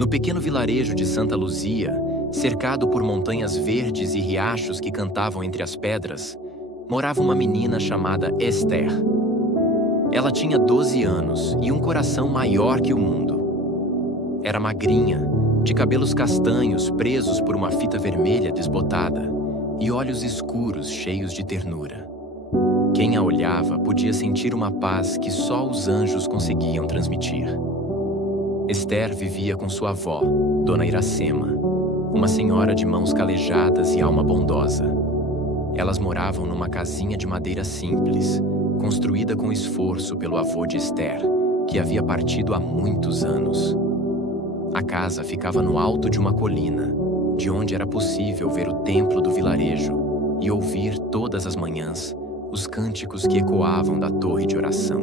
No pequeno vilarejo de Santa Luzia, cercado por montanhas verdes e riachos que cantavam entre as pedras, morava uma menina chamada Esther. Ela tinha 12 anos e um coração maior que o mundo. Era magrinha, de cabelos castanhos presos por uma fita vermelha desbotada e olhos escuros cheios de ternura. Quem a olhava podia sentir uma paz que só os anjos conseguiam transmitir. Esther vivia com sua avó, Dona Iracema, uma senhora de mãos calejadas e alma bondosa. Elas moravam numa casinha de madeira simples, construída com esforço pelo avô de Esther, que havia partido há muitos anos. A casa ficava no alto de uma colina, de onde era possível ver o templo do vilarejo e ouvir todas as manhãs os cânticos que ecoavam da torre de oração.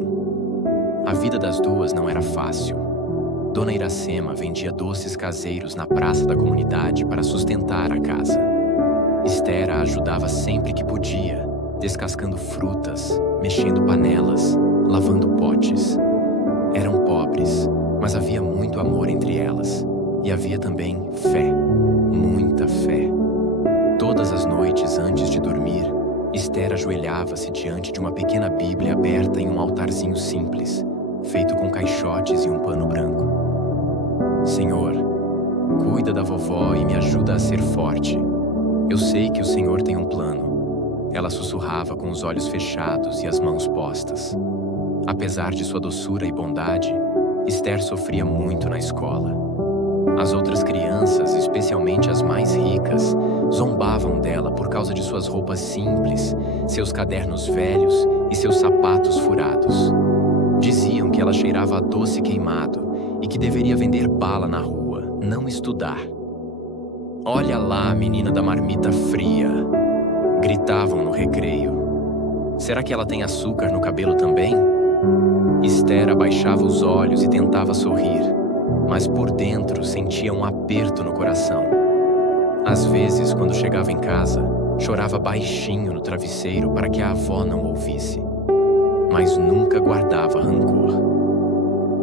A vida das duas não era fácil. Dona Iracema vendia doces caseiros na praça da comunidade para sustentar a casa. Esther a ajudava sempre que podia, descascando frutas, mexendo panelas, lavando potes. Eram pobres, mas havia muito amor entre elas. E havia também fé, muita fé. Todas as noites antes de dormir, Esther ajoelhava-se diante de uma pequena Bíblia aberta em um altarzinho simples, feito com caixotes e um pano branco. Senhor, cuida da vovó e me ajuda a ser forte. Eu sei que o Senhor tem um plano. Ela sussurrava com os olhos fechados e as mãos postas. Apesar de sua doçura e bondade, Esther sofria muito na escola. As outras crianças, especialmente as mais ricas, zombavam dela por causa de suas roupas simples, seus cadernos velhos e seus sapatos furados. Diziam que ela cheirava a doce queimado e que deveria vender bala na rua, não estudar. Olha lá, menina da marmita fria! Gritavam no recreio. Será que ela tem açúcar no cabelo também? Esther abaixava os olhos e tentava sorrir, mas por dentro sentia um aperto no coração. Às vezes, quando chegava em casa, chorava baixinho no travesseiro para que a avó não ouvisse. Mas nunca guardava rancor.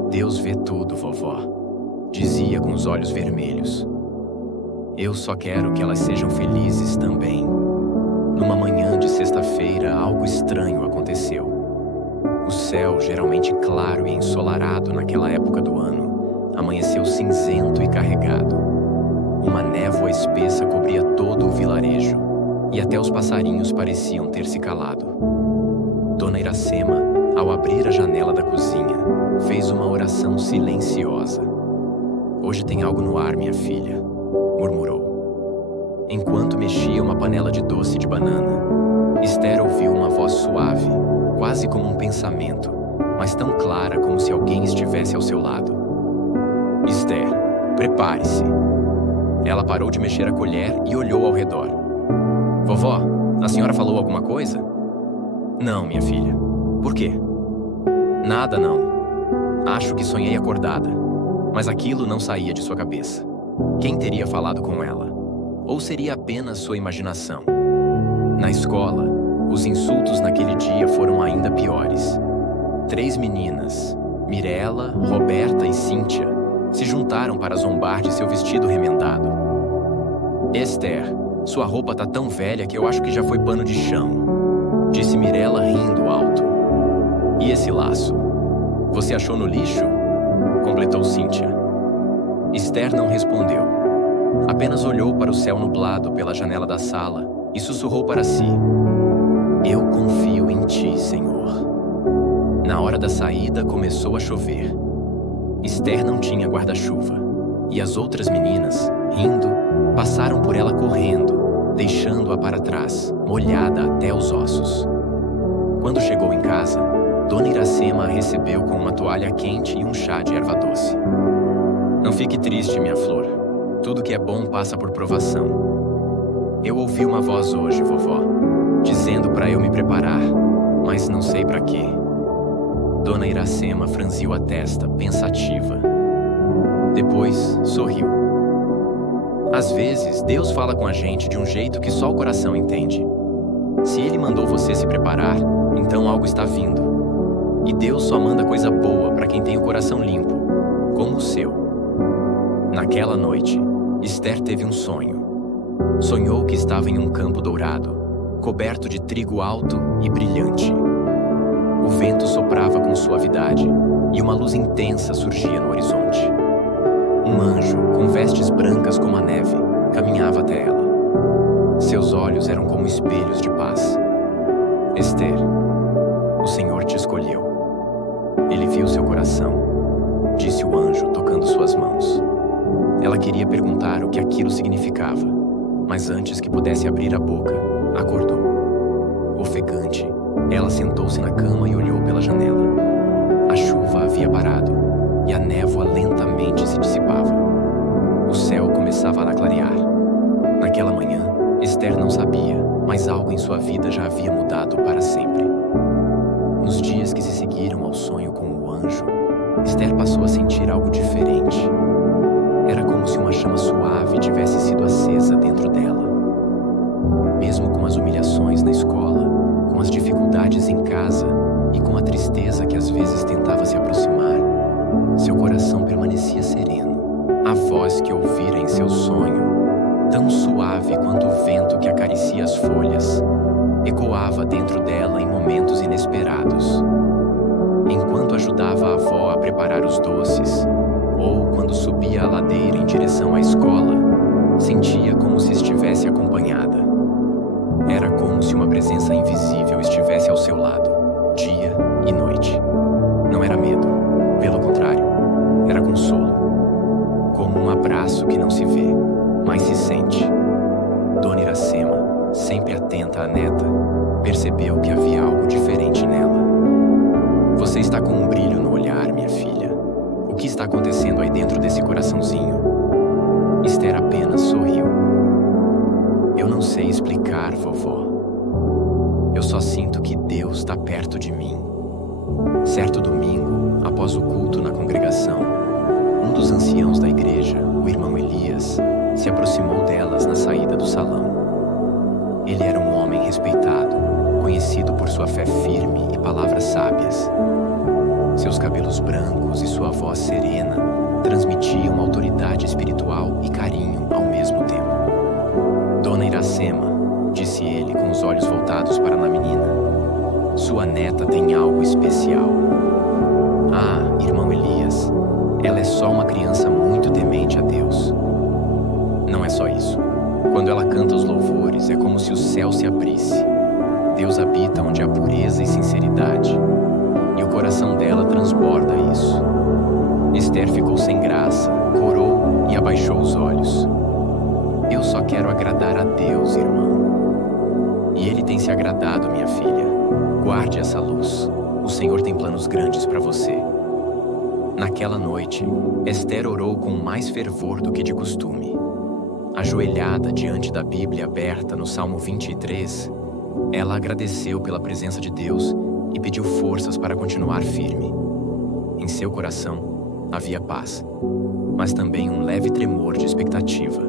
Deus vê tudo, vovó, dizia com os olhos vermelhos. Eu só quero que elas sejam felizes também. Numa manhã de sexta-feira, algo estranho aconteceu. O céu, geralmente claro e ensolarado naquela época do ano, amanheceu cinzento e carregado. Uma névoa espessa cobria todo o vilarejo, e até os passarinhos pareciam ter se calado. Dona Iracema, ao abrir a janela da cozinha, fez uma oração silenciosa. Hoje tem algo no ar, minha filha, murmurou. Enquanto mexia uma panela de doce de banana, Esther ouviu uma voz suave, quase como um pensamento, mas tão clara como se alguém estivesse ao seu lado. Esther, prepare-se. Ela parou de mexer a colher e olhou ao redor. Vovó, a senhora falou alguma coisa? Não, minha filha. Por quê? Nada, não. Acho que sonhei acordada, mas aquilo não saía de sua cabeça. Quem teria falado com ela? Ou seria apenas sua imaginação? Na escola, os insultos naquele dia foram ainda piores. 3 meninas, Mirella, Roberta e Cíntia, se juntaram para zombar de seu vestido remendado. Esther, sua roupa tá tão velha que eu acho que já foi pano de chão, disse Mirella rindo alto. E esse laço? Você achou no lixo? Completou Cíntia. Esther não respondeu. Apenas olhou para o céu nublado pela janela da sala e sussurrou para si. Eu confio em ti, Senhor. Na hora da saída, começou a chover. Esther não tinha guarda-chuva, e as outras meninas, rindo, passaram por ela correndo, deixando-a para trás, molhada até os ossos. Quando chegou em casa, Dona Iracema a recebeu com uma toalha quente e um chá de erva doce. Não fique triste, minha flor. Tudo que é bom passa por provação. Eu ouvi uma voz hoje, vovó, dizendo para eu me preparar, mas não sei para quê. Dona Iracema franziu a testa, pensativa. Depois, sorriu. Às vezes, Deus fala com a gente de um jeito que só o coração entende. Se Ele mandou você se preparar, então algo está vindo. E Deus só manda coisa boa para quem tem o coração limpo, como o seu. Naquela noite, Esther teve um sonho. Sonhou que estava em um campo dourado, coberto de trigo alto e brilhante. O vento soprava com suavidade e uma luz intensa surgia no horizonte. Um anjo, com vestes brancas como a neve, caminhava até ela. Seus olhos eram como espelhos de paz. Esther, o Senhor te escolheu. Ele viu seu coração, disse o anjo, tocando suas mãos. Ela queria perguntar o que aquilo significava, mas antes que pudesse abrir a boca, acordou. Ofegante, ela sentou-se na cama e olhou pela janela. A chuva havia parado e a névoa lentamente se dissipava. O céu começava a clarear. Naquela manhã, Esther não sabia, mas algo em sua vida já havia mudado para sempre. Nos dias que se seguiram ao sonho com o anjo, Esther passou a sentir algo diferente. Era como se uma chama suave tivesse sido acesa dentro dela. Mesmo com as humilhações na escola, com as dificuldades em casa e com a tristeza que às vezes tentava se aproximar, seu coração permanecia sereno. A voz que ouvira em seu sonho, tão suave quanto o vento que acaricia as folhas, ecoava dentro dela em momentos inesperados. Enquanto ajudava a avó a preparar os doces, ou quando subia a ladeira em direção à escola, sentia como se estivesse acompanhada. Era como se uma presença invisível estivesse ao seu lado, dia e noite. Não era medo, pelo contrário, era consolo. Como um abraço que não se vê, mas se sente. Dona Iracema, sempre atenta à neta, percebeu que havia algo diferente nela. Você está com um brilho no olhar, minha filha. O que está acontecendo aí dentro desse coraçãozinho? Esther apenas sorriu. Eu não sei explicar, vovó. Eu só sinto que Deus está perto de mim. Certo domingo, após o culto na congregação, um dos anciãos da igreja, o irmão Elias, se aproximou delas na saída do salão. Ele era um homem respeitado, conhecido por sua fé firme e palavras sábias. Seus cabelos brancos e sua voz serena transmitiam autoridade espiritual e carinho ao mesmo tempo. Dona Iracema, disse ele com os olhos voltados para a menina, sua neta tem algo especial. Ah, irmão Elias, ela é só uma criança muito temente a Deus. Não é só isso. Quando ela canta os louvores, é como se o céu se abrisse. Deus habita onde há pureza e sinceridade, e o coração dela transborda isso. Esther ficou sem graça, corou e abaixou os olhos. Eu só quero agradar a Deus, irmão. E Ele tem se agradado, minha filha. Guarde essa luz. O Senhor tem planos grandes para você. Naquela noite, Esther orou com mais fervor do que de costume. Ajoelhada diante da Bíblia aberta no Salmo 23, ela agradeceu pela presença de Deus e pediu forças para continuar firme. Em seu coração havia paz, mas também um leve tremor de expectativa.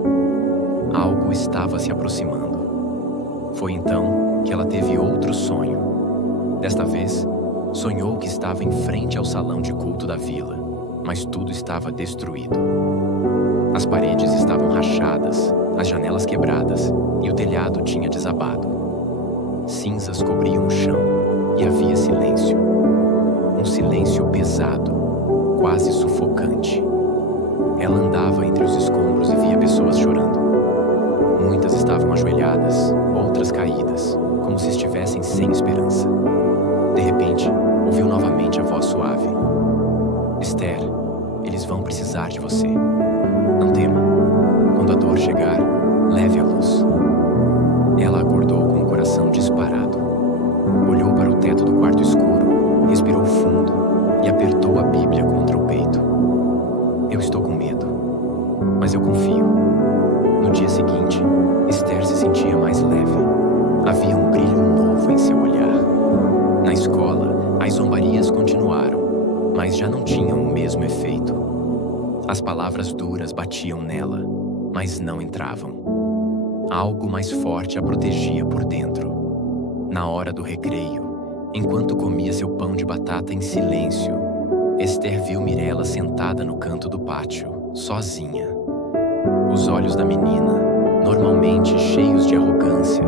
Algo estava se aproximando. Foi então que ela teve outro sonho. Desta vez, sonhou que estava em frente ao salão de culto da vila, mas tudo estava destruído. As paredes estavam rachadas, as janelas quebradas e o telhado tinha desabado. Cinzas cobriam o chão e havia silêncio. Um silêncio pesado, quase sufocante. Ela andava entre os escombros e via pessoas chorando. Muitas estavam ajoelhadas, outras caídas, como se estivessem sem esperança. De repente, ouviu novamente a voz suave. Esther, eles vão precisar de você. Não tema. Quando a dor chegar, leve a luz. Ela acordou com o coração disparado. Olhou para o teto do quarto escuro, respirou fundo e apertou a Bíblia contra o peito. Eu estou com medo, mas eu confio. No dia seguinte, Esther se sentia mais leve. Havia um brilho novo em seu olhar. Na escola, as zombarias continuaram, mas já não tinham o mesmo efeito. As palavras duras batiam nela, mas não entravam. Algo mais forte a protegia por dentro. Na hora do recreio, enquanto comia seu pão de batata em silêncio, Esther viu Mirela sentada no canto do pátio, sozinha. Os olhos da menina, normalmente cheios de arrogância,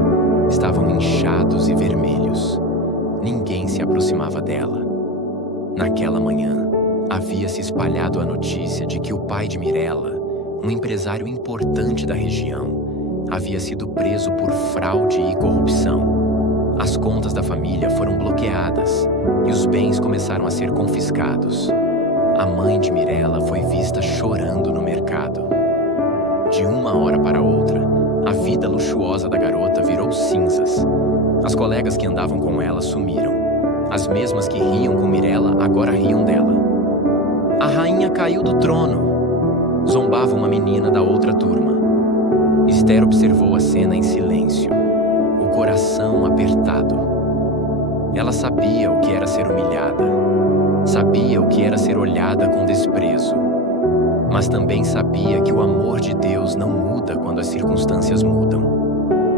estavam inchados e vermelhos. Ninguém se aproximava dela. Naquela manhã, havia se espalhado a notícia de que o pai de Mirella, um empresário importante da região, havia sido preso por fraude e corrupção. As contas da família foram bloqueadas e os bens começaram a ser confiscados. A mãe de Mirella foi vista chorando no mercado. De uma hora para outra, a vida luxuosa da garota virou cinzas. As colegas que andavam com ela sumiram. As mesmas que riam com Mirella agora riam dela. A rainha caiu do trono, zombava uma menina da outra turma. Esther observou a cena em silêncio, o coração apertado. Ela sabia o que era ser humilhada, sabia o que era ser olhada com desprezo, mas também sabia que o amor de Deus não muda quando as circunstâncias mudam.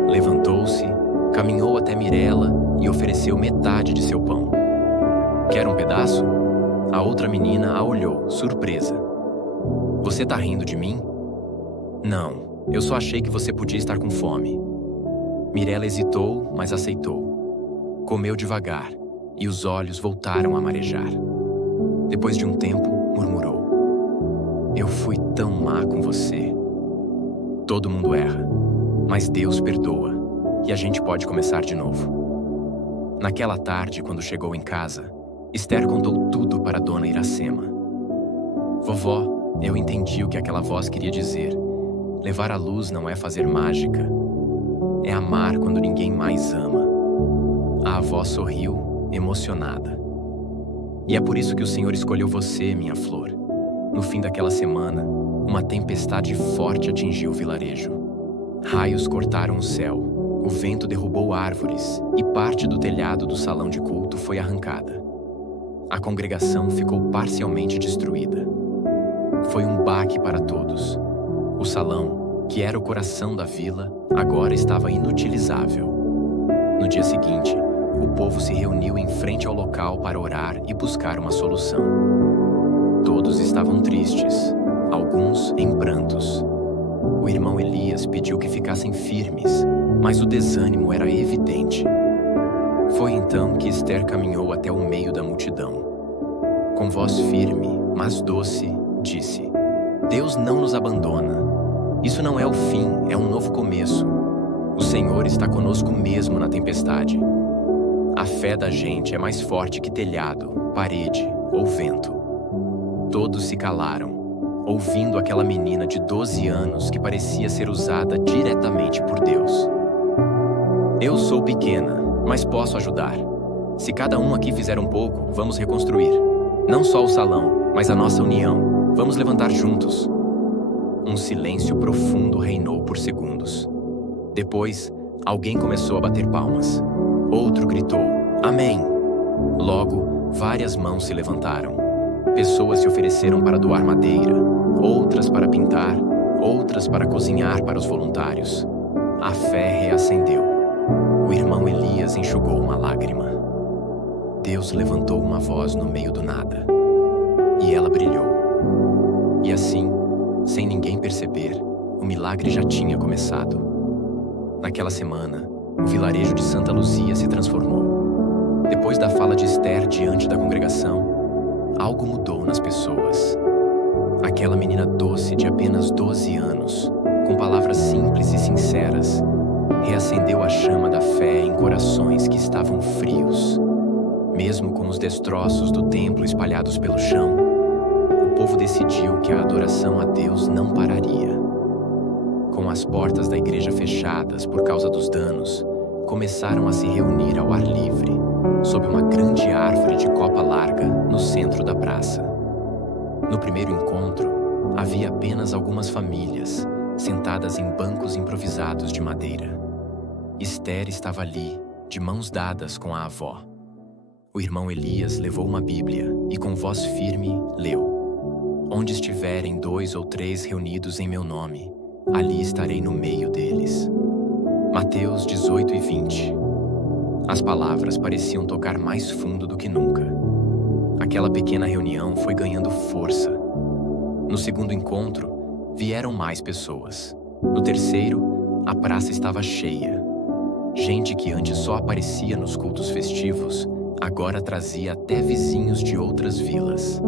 Levantou-se, caminhou até Mirella e ofereceu metade de seu pão. Quer um pedaço? A outra menina a olhou, surpresa. Você tá rindo de mim? Não, eu só achei que você podia estar com fome. Mirella hesitou, mas aceitou. Comeu devagar e os olhos voltaram a marejar. Depois de um tempo, murmurou: Eu fui tão má com você. Todo mundo erra, mas Deus perdoa e a gente pode começar de novo. Naquela tarde, quando chegou em casa, Esther contou tudo para Dona Iracema. Vovó, eu entendi o que aquela voz queria dizer. Levar à luz não é fazer mágica. É amar quando ninguém mais ama. A avó sorriu, emocionada. E é por isso que o Senhor escolheu você, minha flor. No fim daquela semana, uma tempestade forte atingiu o vilarejo. Raios cortaram o céu, o vento derrubou árvores e parte do telhado do salão de culto foi arrancada. A congregação ficou parcialmente destruída. Foi um baque para todos. O salão, que era o coração da vila, agora estava inutilizável. No dia seguinte, o povo se reuniu em frente ao local para orar e buscar uma solução. Todos estavam tristes, alguns em prantos. O irmão Elias pediu que ficassem firmes, mas o desânimo era evidente. Foi então que Esther caminhou até o meio da multidão. Com voz firme, mas doce, disse: Deus não nos abandona. Isso não é o fim, é um novo começo. O Senhor está conosco mesmo na tempestade. A fé da gente é mais forte que telhado, parede ou vento. Todos se calaram, ouvindo aquela menina de 12 anos que parecia ser usada diretamente por Deus. Eu sou pequena, mas posso ajudar. Se cada um aqui fizer um pouco, vamos reconstruir. Não só o salão, mas a nossa união. Vamos levantar juntos. Um silêncio profundo reinou por segundos. Depois, alguém começou a bater palmas. Outro gritou: Amém! Logo, várias mãos se levantaram. Pessoas se ofereceram para doar madeira, outras para pintar, outras para cozinhar para os voluntários. A fé reacendeu. O irmão Elias enxugou uma lágrima. Deus levantou uma voz no meio do nada. E ela brilhou. E assim, sem ninguém perceber, o milagre já tinha começado. Naquela semana, o vilarejo de Santa Luzia se transformou. Depois da fala de Esther diante da congregação, algo mudou nas pessoas. Aquela menina doce de apenas 12 anos, com palavras simples e sinceras, reacendeu a chama da fé em corações que estavam frios. Mesmo com os destroços do templo espalhados pelo chão, o povo decidiu que a adoração a Deus não pararia. Com as portas da igreja fechadas por causa dos danos, começaram a se reunir ao ar livre, sob uma grande árvore de copa larga no centro da praça. No primeiro encontro, havia apenas algumas famílias, sentadas em bancos improvisados de madeira. Esther estava ali, de mãos dadas com a avó. O irmão Elias levou uma Bíblia e, com voz firme, leu: Onde estiverem 2 ou 3 reunidos em meu nome, ali estarei no meio deles. Mateus 18 e 20. As palavras pareciam tocar mais fundo do que nunca. Aquela pequena reunião foi ganhando força. No segundo encontro, vieram mais pessoas. No terceiro, a praça estava cheia. Gente que antes só aparecia nos cultos festivos, agora trazia até vizinhos de outras vilas.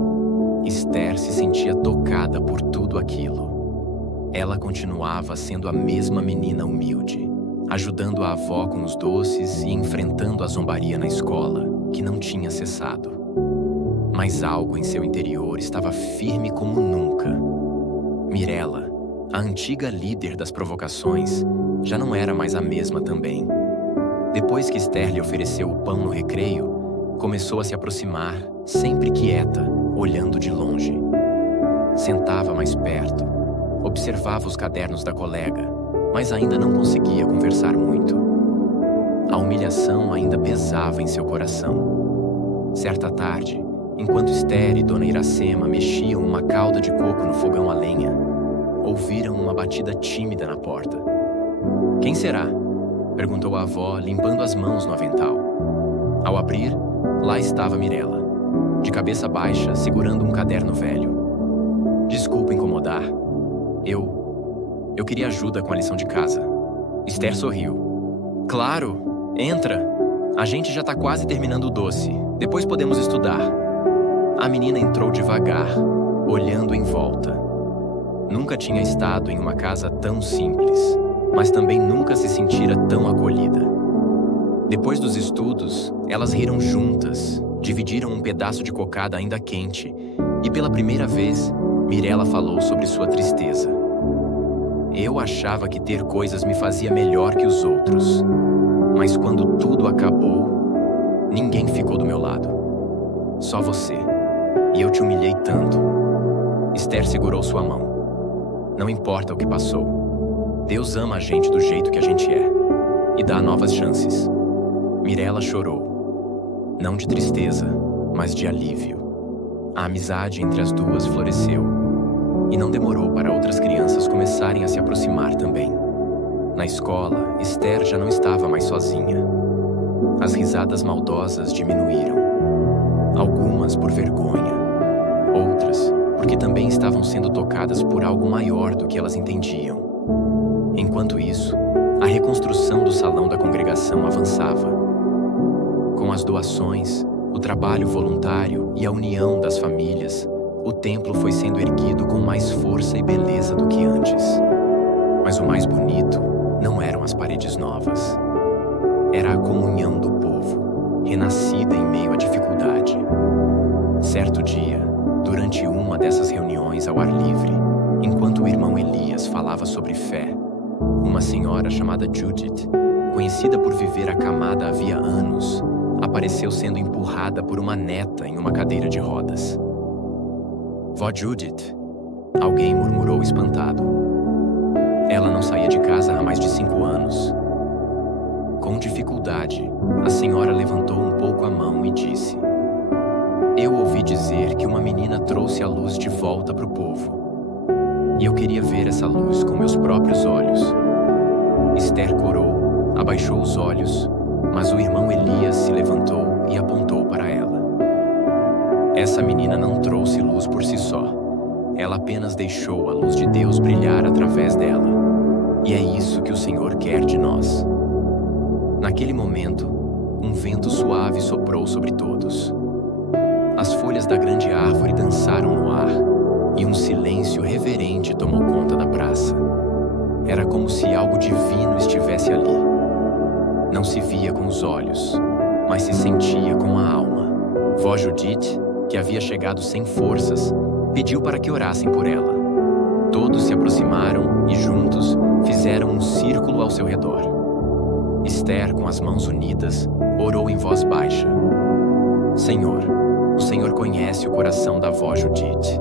Esther se sentia tocada por tudo aquilo. Ela continuava sendo a mesma menina humilde, ajudando a avó com os doces e enfrentando a zombaria na escola, que não tinha cessado. Mas algo em seu interior estava firme como nunca. Mirella, a antiga líder das provocações, já não era mais a mesma também. Depois que Esther lhe ofereceu o pão no recreio, começou a se aproximar, sempre quieta, olhando de longe. Sentava mais perto, observava os cadernos da colega, mas ainda não conseguia conversar muito. A humilhação ainda pesava em seu coração. Certa tarde, enquanto Esther e Dona Iracema mexiam uma calda de coco no fogão a lenha, ouviram uma batida tímida na porta. "Quem será?" perguntou a avó, limpando as mãos no avental. Ao abrir, lá estava Mirella, de cabeça baixa, segurando um caderno velho. "Desculpa incomodar. Eu queria ajuda com a lição de casa." Esther sorriu. "Claro, entra. A gente já tá quase terminando o doce. Depois podemos estudar." A menina entrou devagar, olhando em volta. Nunca tinha estado em uma casa tão simples, mas também nunca se sentira tão acolhida. Depois dos estudos, elas riram juntas, dividiram um pedaço de cocada ainda quente, e pela primeira vez, Mirella falou sobre sua tristeza. "Eu achava que ter coisas me fazia melhor que os outros, mas quando tudo acabou, ninguém ficou do meu lado. Só você. E eu te humilhei tanto." Esther segurou sua mão. "Não importa o que passou. Deus ama a gente do jeito que a gente é e dá novas chances." Mirella chorou. Não de tristeza, mas de alívio. A amizade entre as duas floresceu. E não demorou para outras crianças começarem a se aproximar também. Na escola, Esther já não estava mais sozinha. As risadas maldosas diminuíram. Algumas por vergonha, outras porque também estavam sendo tocadas por algo maior do que elas entendiam. Enquanto isso, a reconstrução do salão da congregação avançava. Com as doações, o trabalho voluntário e a união das famílias, o templo foi sendo erguido com mais força e beleza do que antes. Mas o mais bonito não eram as paredes novas. Era a comunhão do povo, renascida em meio à dificuldade. Certo dia, durante uma dessas reuniões ao ar livre, enquanto o irmão Elias falava sobre fé, uma senhora chamada Judith, conhecida por viver acamada havia anos, apareceu sendo empurrada por uma neta em uma cadeira de rodas. "Vó Judith", alguém murmurou espantado. Ela não saía de casa há mais de 5 anos. Com dificuldade, a senhora levantou um pouco a mão e disse: "Eu ouvi dizer que uma menina trouxe a luz de volta para o povo. E eu queria ver essa luz com meus próprios olhos." Esther corou, abaixou os olhos, mas o irmão Elias se levantou e apontou para ela. "Essa menina não trouxe luz por si só. Ela apenas deixou a luz de Deus brilhar através dela. E é isso que o Senhor quer de nós." Naquele momento, um vento suave soprou sobre todos. As folhas da grande árvore dançaram no ar, e um silêncio reverente tomou conta da praça. Era como se algo divino estivesse ali. Não se via com os olhos, mas se sentia com a alma. Vó Judith, que havia chegado sem forças, pediu para que orassem por ela. Todos se aproximaram e juntos fizeram um círculo ao seu redor. Esther, com as mãos unidas, orou em voz baixa: "Senhor, o Senhor conhece o coração da vó Judith.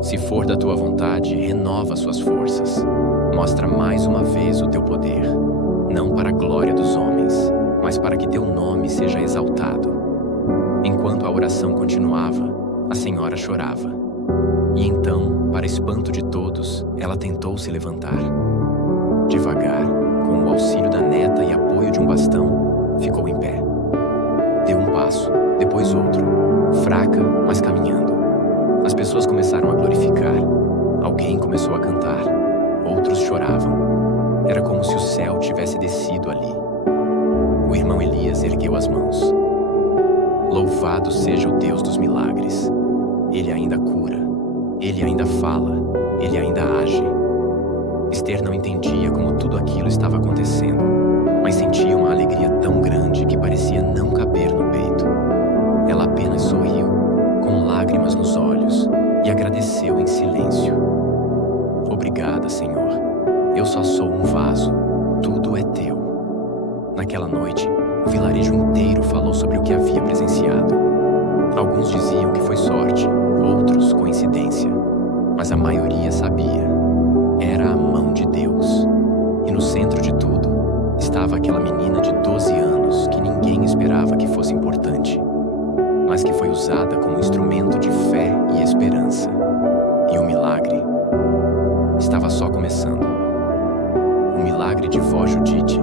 Se for da tua vontade, renova suas forças. Mostra mais uma vez o teu poder, não para a glória dos homens, mas para que teu nome seja exaltado." Enquanto a oração continuava, a senhora chorava. E então, para espanto de todos, ela tentou se levantar. Devagar, com o auxílio da neta e apoio de um bastão, ficou em pé. Deu um passo, depois outro, fraca, mas caminhando. As pessoas começaram a glorificar. Alguém começou a cantar, outros choravam. Era como se o céu tivesse descido ali. O irmão Elias ergueu as mãos. Louvado seja o Deus dos milagres. Ele ainda cura, ele ainda fala, ele ainda age. Esther não entendia como tudo aquilo estava acontecendo, mas sentia uma alegria tão grande que parecia não caber no peito. Ela apenas sorriu, com lágrimas nos olhos, e agradeceu em silêncio. Obrigada, Senhor. Eu só sou um vaso. Tudo é teu. Naquela noite, o vilarejo inteiro falou sobre o que havia presenciado. Alguns diziam que foi sorte, outros coincidência, mas a maioria sabia. Era a mão de Deus. E no centro de tudo, estava aquela menina de 12 anos que ninguém esperava que fosse importante, mas que foi usada como instrumento de fé e esperança. E o milagre estava só começando. O milagre de vó Judite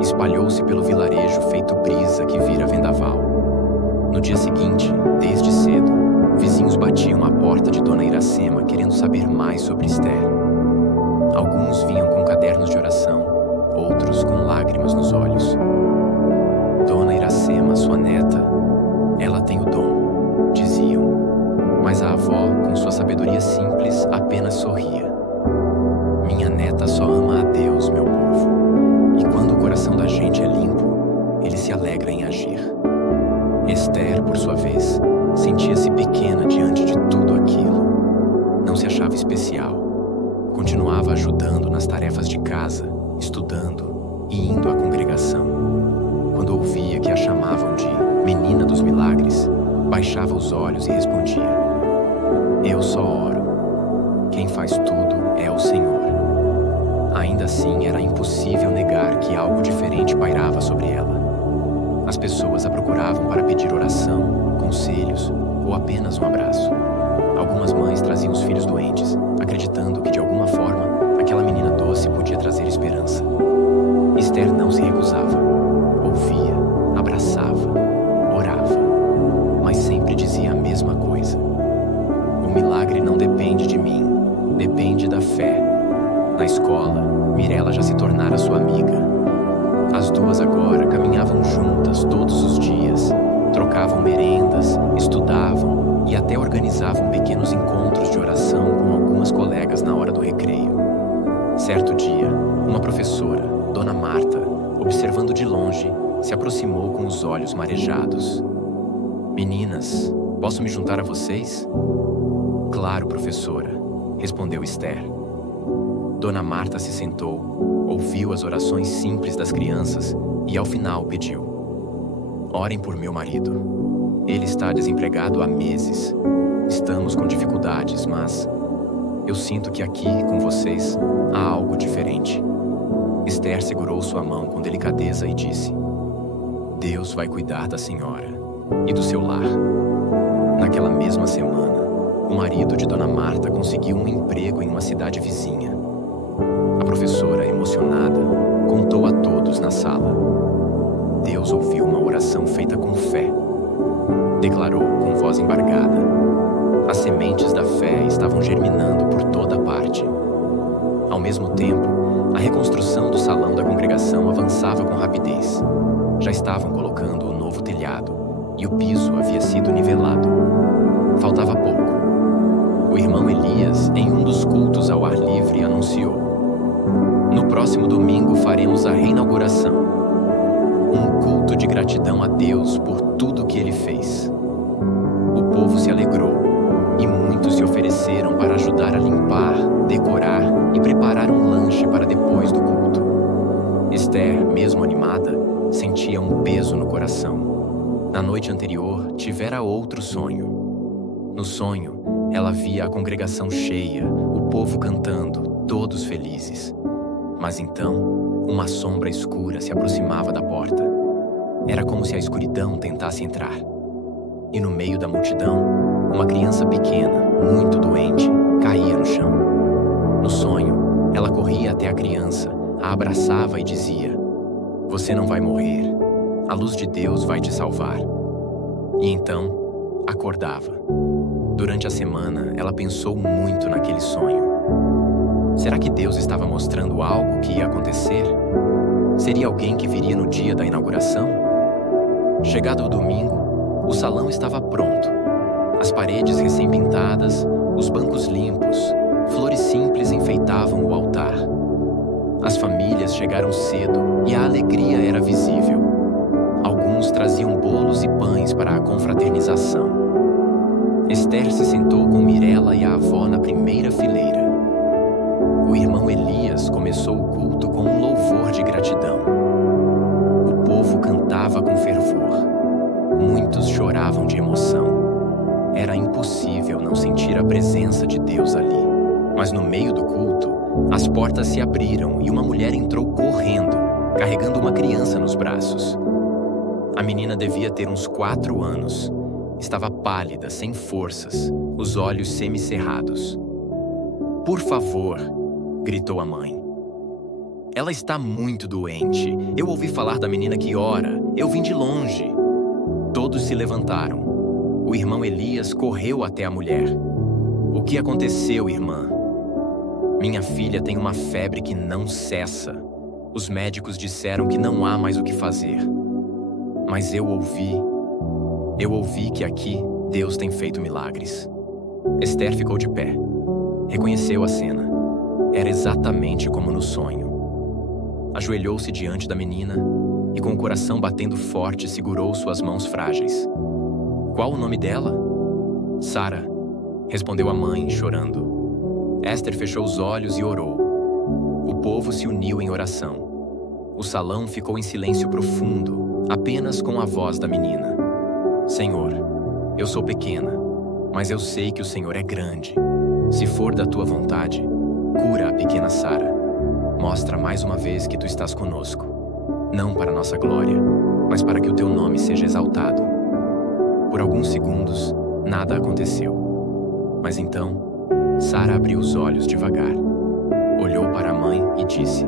espalhou-se pelo vilarejo feito brisa que vira vendaval. No dia seguinte, desde cedo, vizinhos batiam à porta de Dona Iracema querendo saber mais sobre Esther. Alguns vinham com cadernos de oração, outros com lágrimas nos olhos. Dona Iracema, sua neta, ela tem o dom, diziam. Mas a avó, com sua sabedoria simples, apenas sorria. Minha neta só ama a Deus, meu povo. E quando o coração da gente é limpo, ele se alegra em agir. Esther, por sua vez, sentia-se pequena diante de tudo aquilo. Não se achava especial. Continuava ajudando nas tarefas de casa, estudando e indo à congregação. Quando ouvia que a chamavam de Menina dos Milagres, baixava os olhos e respondia: Eu só oro. Quem faz tudo é o Senhor. Ainda assim, era impossível negar que algo diferente pairava sobre ela. As pessoas a procuravam para pedir oração, conselhos ou apenas um abraço. Algumas mães traziam os filhos doentes, acreditando que de alguma forma aquela menina doce podia trazer esperança. Esther não se recusava. Ouvia, abraçava, orava, mas sempre dizia a mesma coisa: o milagre não depende de mim, depende da fé. Na escola, Mirella já se tornara sua amiga. As duas agora caminhavam juntas todos os dias, trocavam merendas, estudavam e até organizavam pequenos encontros de oração com algumas colegas na hora do recreio. Certo dia, uma professora, Dona Marta, observando de longe, se aproximou com os olhos marejados. Meninas, posso me juntar a vocês? Claro, professora, respondeu Esther. Dona Marta se sentou, ouviu as orações simples das crianças e ao final pediu: Orem por meu marido. Ele está desempregado há meses. Estamos com dificuldades, mas eu sinto que aqui, com vocês, há algo diferente. Esther segurou sua mão com delicadeza e disse: Deus vai cuidar da senhora e do seu lar. Naquela mesma semana, o marido de Dona Marta conseguiu um emprego em uma cidade vizinha. A professora, emocionada, contou a todos na sala. Deus ouviu uma oração feita com fé. Declarou com voz embargada. As sementes da fé estavam germinando por toda parte. Ao mesmo tempo, a reconstrução do salão da congregação avançava com rapidez. Já estavam colocando o novo telhado e o piso havia sido nivelado. Faltava pouco. O irmão Elias, em um dos cultos ao ar livre, anunciou: No próximo domingo faremos a reinauguração. Um culto de gratidão a Deus por tudo que Ele fez. O povo se alegrou e muitos se ofereceram para ajudar a limpar, decorar e preparar um lanche para depois do culto. Esther, mesmo animada, sentia um peso no coração. Na noite anterior, tivera outro sonho. No sonho, ela via a congregação cheia, o povo cantando, todos felizes. Mas então, uma sombra escura se aproximava da porta. Era como se a escuridão tentasse entrar. E no meio da multidão, uma criança pequena, muito doente, caía no chão. No sonho, ela corria até a criança, a abraçava e dizia: Você não vai morrer. A luz de Deus vai te salvar. E então, acordava. Durante a semana, ela pensou muito naquele sonho. Será que Deus estava mostrando algo que ia acontecer? Seria alguém que viria no dia da inauguração? Chegado o domingo, o salão estava pronto. As paredes recém-pintadas, os bancos limpos, flores simples enfeitavam o altar. As famílias chegaram cedo e a alegria era visível. Alguns traziam bolos e pães para a confraternização. Esther se sentou com Mirela e a avó na primeira fileira. O irmão Elias começou o culto com um louvor de gratidão. O povo cantava com fervor. Muitos choravam de emoção. Era impossível não sentir a presença de Deus ali. Mas no meio do culto, as portas se abriram e uma mulher entrou correndo, carregando uma criança nos braços. A menina devia ter uns 4 anos. Estava pálida, sem forças, os olhos semicerrados. "Por favor", gritou a mãe. "Ela está muito doente. Eu ouvi falar da menina que ora. Eu vim de longe." Todos se levantaram. O irmão Elias correu até a mulher. "O que aconteceu, irmã?" "Minha filha tem uma febre que não cessa. Os médicos disseram que não há mais o que fazer. Mas eu ouvi que aqui Deus tem feito milagres." Esther ficou de pé. Reconheceu a cena. Era exatamente como no sonho. Ajoelhou-se diante da menina e, com o coração batendo forte, segurou suas mãos frágeis. "Qual o nome dela?" "Sara", respondeu a mãe, chorando. Esther fechou os olhos e orou. O povo se uniu em oração. O salão ficou em silêncio profundo, apenas com a voz da menina. "Senhor, eu sou pequena, mas eu sei que o Senhor é grande. Se for da tua vontade, cura a pequena Sara. Mostra mais uma vez que tu estás conosco, não para nossa glória, mas para que o teu nome seja exaltado." Por alguns segundos, nada aconteceu. Mas então, Sara abriu os olhos devagar. Olhou para a mãe e disse: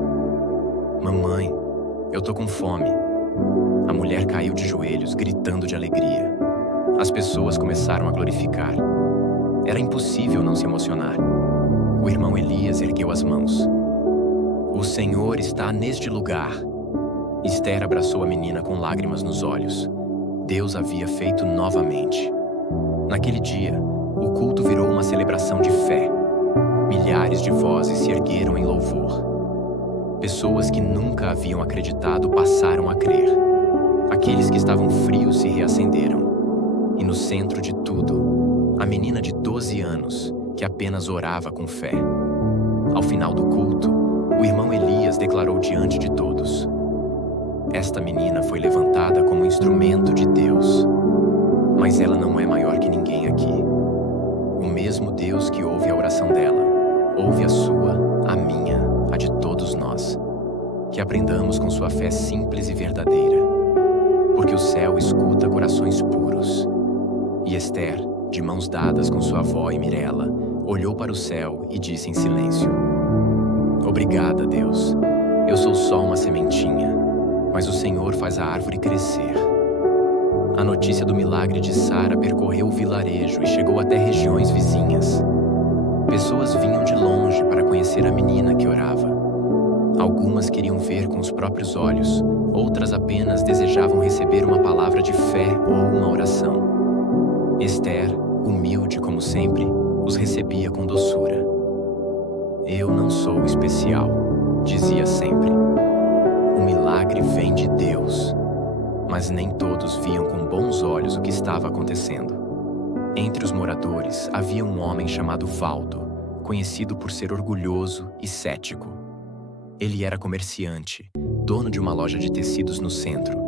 "Mamãe, eu tô com fome." A mulher caiu de joelhos, gritando de alegria. As pessoas começaram a glorificar. Era impossível não se emocionar. O irmão Elias ergueu as mãos. "O Senhor está neste lugar." Esther abraçou a menina com lágrimas nos olhos. Deus havia feito novamente. Naquele dia, o culto virou uma celebração de fé. Milhares de vozes se ergueram em louvor. Pessoas que nunca haviam acreditado passaram a crer. Aqueles que estavam frios se reacenderam. E no centro de tudo, a menina de 12 anos, que apenas orava com fé. Ao final do culto, o irmão Elias declarou diante de todos: "Esta menina foi levantada como instrumento de Deus. Mas ela não é maior que ninguém aqui. O mesmo Deus que ouve a oração dela, ouve a sua, a minha, a de todos nós. Que aprendamos com sua fé simples e verdadeira. Porque o céu escuta corações puros." E Esther, de mãos dadas com sua avó e Mirela, olhou para o céu e disse em silêncio: "Obrigada, Deus. Eu sou só uma sementinha, mas o Senhor faz a árvore crescer." A notícia do milagre de Sara percorreu o vilarejo e chegou até regiões vizinhas. Pessoas vinham de longe para conhecer a menina que orava. Algumas queriam ver com os próprios olhos, outras apenas desejavam receber uma palavra de fé ou uma oração. Esther, humilde como sempre, os recebia com doçura. "Eu não sou especial", dizia sempre. "O milagre vem de Deus." Mas nem todos viam com bons olhos o que estava acontecendo. Entre os moradores havia um homem chamado Valdo, conhecido por ser orgulhoso e cético. Ele era comerciante, dono de uma loja de tecidos no centro,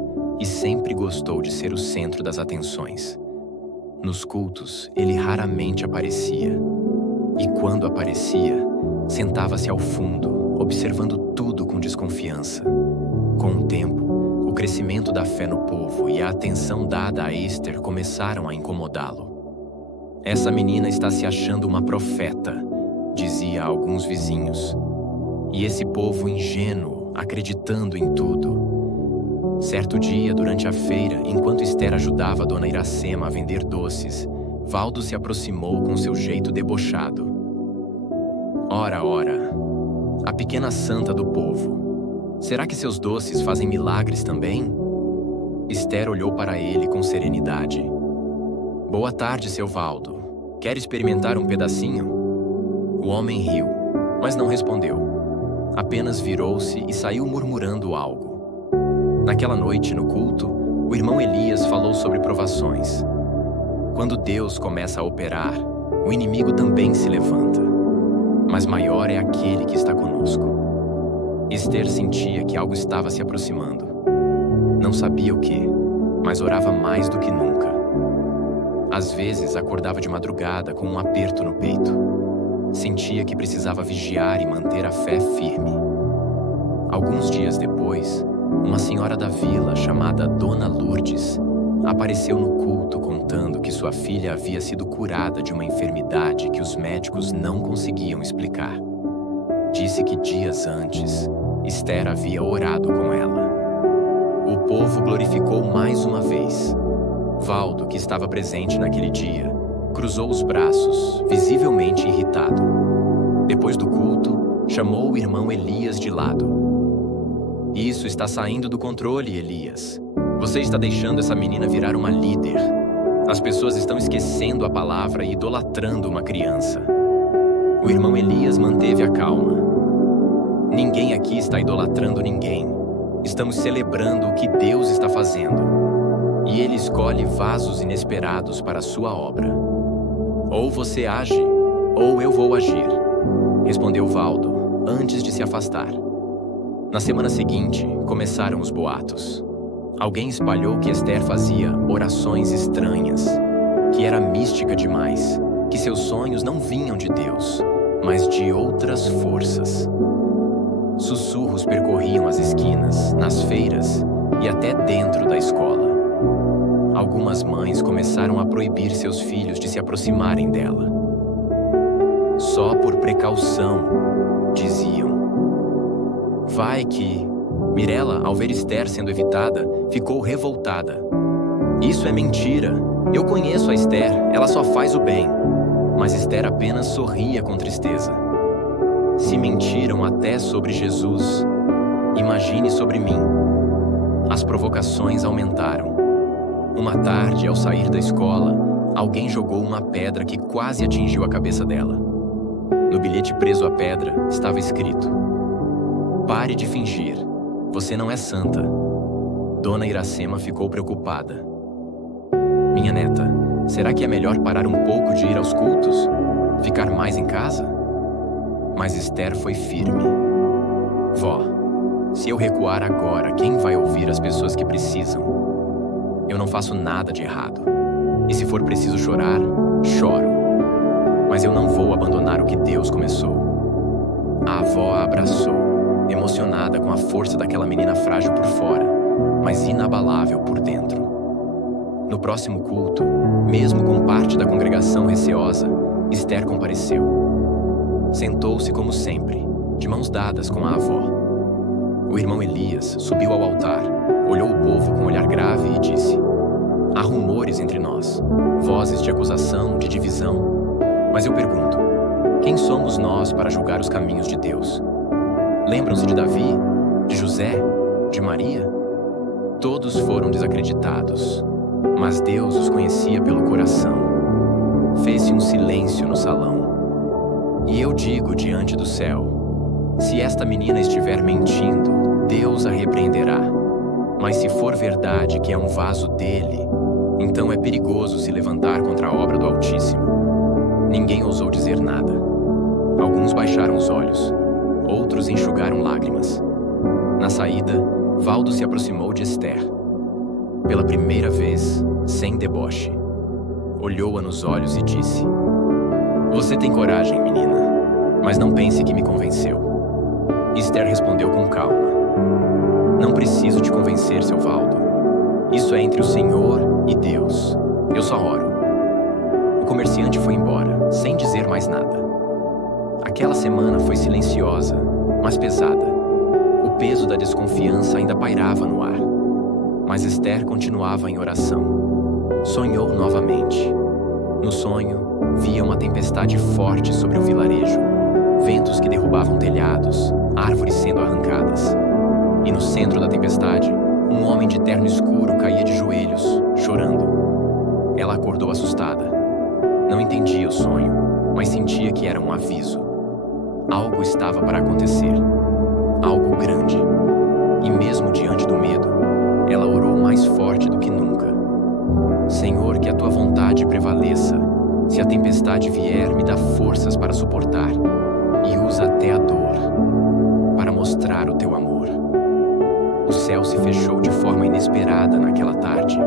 e sempre gostou de ser o centro das atenções. Nos cultos, ele raramente aparecia. E quando aparecia, sentava-se ao fundo, observando tudo com desconfiança. Com o tempo, o crescimento da fé no povo e a atenção dada a Esther começaram a incomodá-lo. "Essa menina está se achando uma profeta", dizia a alguns vizinhos. E esse povo ingênuo, acreditando em tudo. Certo dia, durante a feira, enquanto Esther ajudava a dona Iracema a vender doces, Valdo se aproximou com seu jeito debochado. Ora, ora, a pequena santa do povo. Será que seus doces fazem milagres também? Esther olhou para ele com serenidade. Boa tarde, seu Valdo. Quer experimentar um pedacinho? O homem riu, mas não respondeu. Apenas virou-se e saiu murmurando algo. Naquela noite, no culto, o irmão Elias falou sobre provações. Quando Deus começa a operar, o inimigo também se levanta. Mas maior é aquele que está conosco. Esther sentia que algo estava se aproximando. Não sabia o que, mas orava mais do que nunca. Às vezes acordava de madrugada com um aperto no peito. Sentia que precisava vigiar e manter a fé firme. Alguns dias depois, uma senhora da vila chamada Dona Lourdes apareceu no culto contando que sua filha havia sido curada de uma enfermidade que os médicos não conseguiam explicar. Disse que dias antes, Esther havia orado com ela. O povo glorificou mais uma vez. Valdo, que estava presente naquele dia, cruzou os braços, visivelmente irritado. Depois do culto, chamou o irmão Elias de lado. Isso está saindo do controle, Elias. Você está deixando essa menina virar uma líder. As pessoas estão esquecendo a palavra e idolatrando uma criança. O irmão Elias manteve a calma. Ninguém aqui está idolatrando ninguém. Estamos celebrando o que Deus está fazendo. E Ele escolhe vasos inesperados para a sua obra. Ou você age, ou eu vou agir, respondeu Valdo, antes de se afastar. Na semana seguinte, começaram os boatos. Alguém espalhou que Esther fazia orações estranhas, que era mística demais, que seus sonhos não vinham de Deus, mas de outras forças. Sussurros percorriam as esquinas, nas feiras e até dentro da escola. Algumas mães começaram a proibir seus filhos de se aproximarem dela. Só por precaução, diziam. Vai que... Mirella, ao ver Esther sendo evitada, ficou revoltada. Isso é mentira. Eu conheço a Esther, ela só faz o bem. Mas Esther apenas sorria com tristeza. Se mentiram até sobre Jesus, imagine sobre mim. As provocações aumentaram. Uma tarde, ao sair da escola, alguém jogou uma pedra que quase atingiu a cabeça dela. No bilhete preso à pedra estava escrito: Pare de fingir. Você não é santa. Dona Iracema ficou preocupada. Minha neta, será que é melhor parar um pouco de ir aos cultos? Ficar mais em casa? Mas Esther foi firme. Vó, se eu recuar agora, quem vai ouvir as pessoas que precisam? Eu não faço nada de errado. E se for preciso chorar, choro. Mas eu não vou abandonar o que Deus começou. A avó a abraçou, emocionada com a força daquela menina frágil por fora, mas inabalável por dentro. No próximo culto, mesmo com parte da congregação receosa, Esther compareceu. Sentou-se como sempre, de mãos dadas com a avó. O irmão Elias subiu ao altar, olhou o povo com um olhar grave e disse: Há rumores entre nós, vozes de acusação, de divisão. Mas eu pergunto, quem somos nós para julgar os caminhos de Deus? Lembram-se de Davi, de José, de Maria? Todos foram desacreditados, mas Deus os conhecia pelo coração. Fez-se um silêncio no salão. E eu digo diante do céu: se esta menina estiver mentindo, Deus a repreenderá. Mas se for verdade que é um vaso dele, então é perigoso se levantar contra a obra do Altíssimo. Ninguém ousou dizer nada. Alguns baixaram os olhos. Outros enxugaram lágrimas. Na saída, Valdo se aproximou de Esther. Pela primeira vez, sem deboche. Olhou-a nos olhos e disse: Você tem coragem, menina, mas não pense que me convenceu. Esther respondeu com calma: Não preciso te convencer, seu Valdo. Isso é entre o Senhor e Deus. Eu só oro. O comerciante foi embora, sem dizer mais nada. Aquela semana foi silenciosa, mas pesada. O peso da desconfiança ainda pairava no ar. Mas Esther continuava em oração. Sonhou novamente. No sonho, via uma tempestade forte sobre o vilarejo, ventos que derrubavam telhados, árvores sendo arrancadas. E no centro da tempestade, um homem de terno escuro caía de joelhos, chorando. Ela acordou assustada. Não entendia o sonho, mas sentia que era um aviso. Algo estava para acontecer. Algo grande. E mesmo diante do medo, ela orou mais forte do que nunca. Senhor, que a tua vontade prevaleça. Se a tempestade vier, me dá forças para suportar. E usa até a dor para mostrar o teu amor. O céu se fechou de forma inesperada naquela tarde.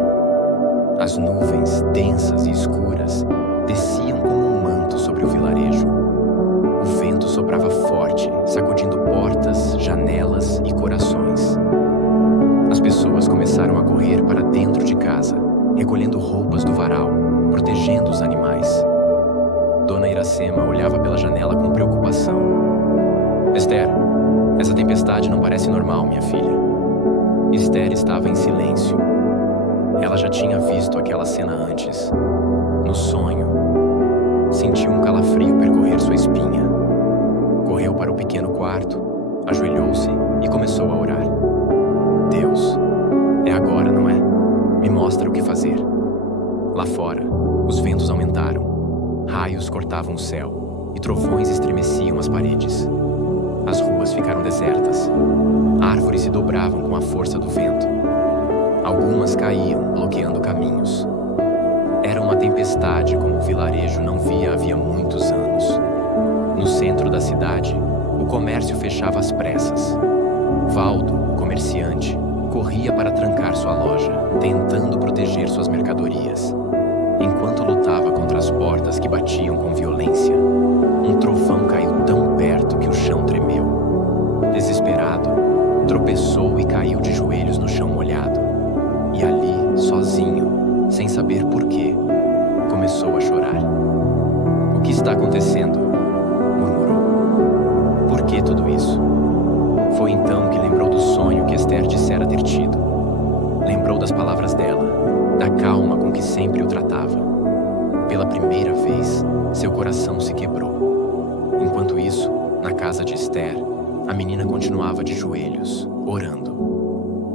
As nuvens, densas e escuras, desciam como um manto sobre o vilarejo. O vento soprava forte, sacudindo portas, janelas e corações. As pessoas começaram a correr para dentro de casa, recolhendo roupas do varal, protegendo os animais. Dona Iracema olhava pela janela com preocupação. Esther, essa tempestade não parece normal, minha filha. Esther estava em silêncio. Ela já tinha visto aquela cena antes. No sonho, sentiu um calafrio percorrer sua espinha. Correu para o pequeno quarto, ajoelhou-se e começou a orar. Deus, é agora, não é? Me mostra o que fazer. Lá fora, os ventos aumentaram. Raios cortavam o céu e trovões estremeciam as paredes. As ruas ficaram desertas. Árvores se dobravam com a força do vento. Algumas caíam, bloqueando caminhos. Era uma tempestade como o vilarejo não via havia muitos anos. No centro da cidade, o comércio fechava às pressas. Valdo, o comerciante, corria para trancar sua loja, tentando proteger suas mercadorias. Enquanto lutava contra as portas que batiam com violência, um trovão caiu tão perto que o chão tremeu. Desesperado, tropeçou e caiu de joelhos no chão molhado. E ali, sozinho, sem saber por quê, começou a chorar. "O que está acontecendo?" murmurou. "Por que tudo isso?" Foi então que lembrou do sonho que Esther dissera ter tido. Lembrou das palavras dela, da calma com que sempre o tratava. Pela primeira vez, seu coração se quebrou. Enquanto isso, na casa de Esther, a menina continuava de joelhos, orando.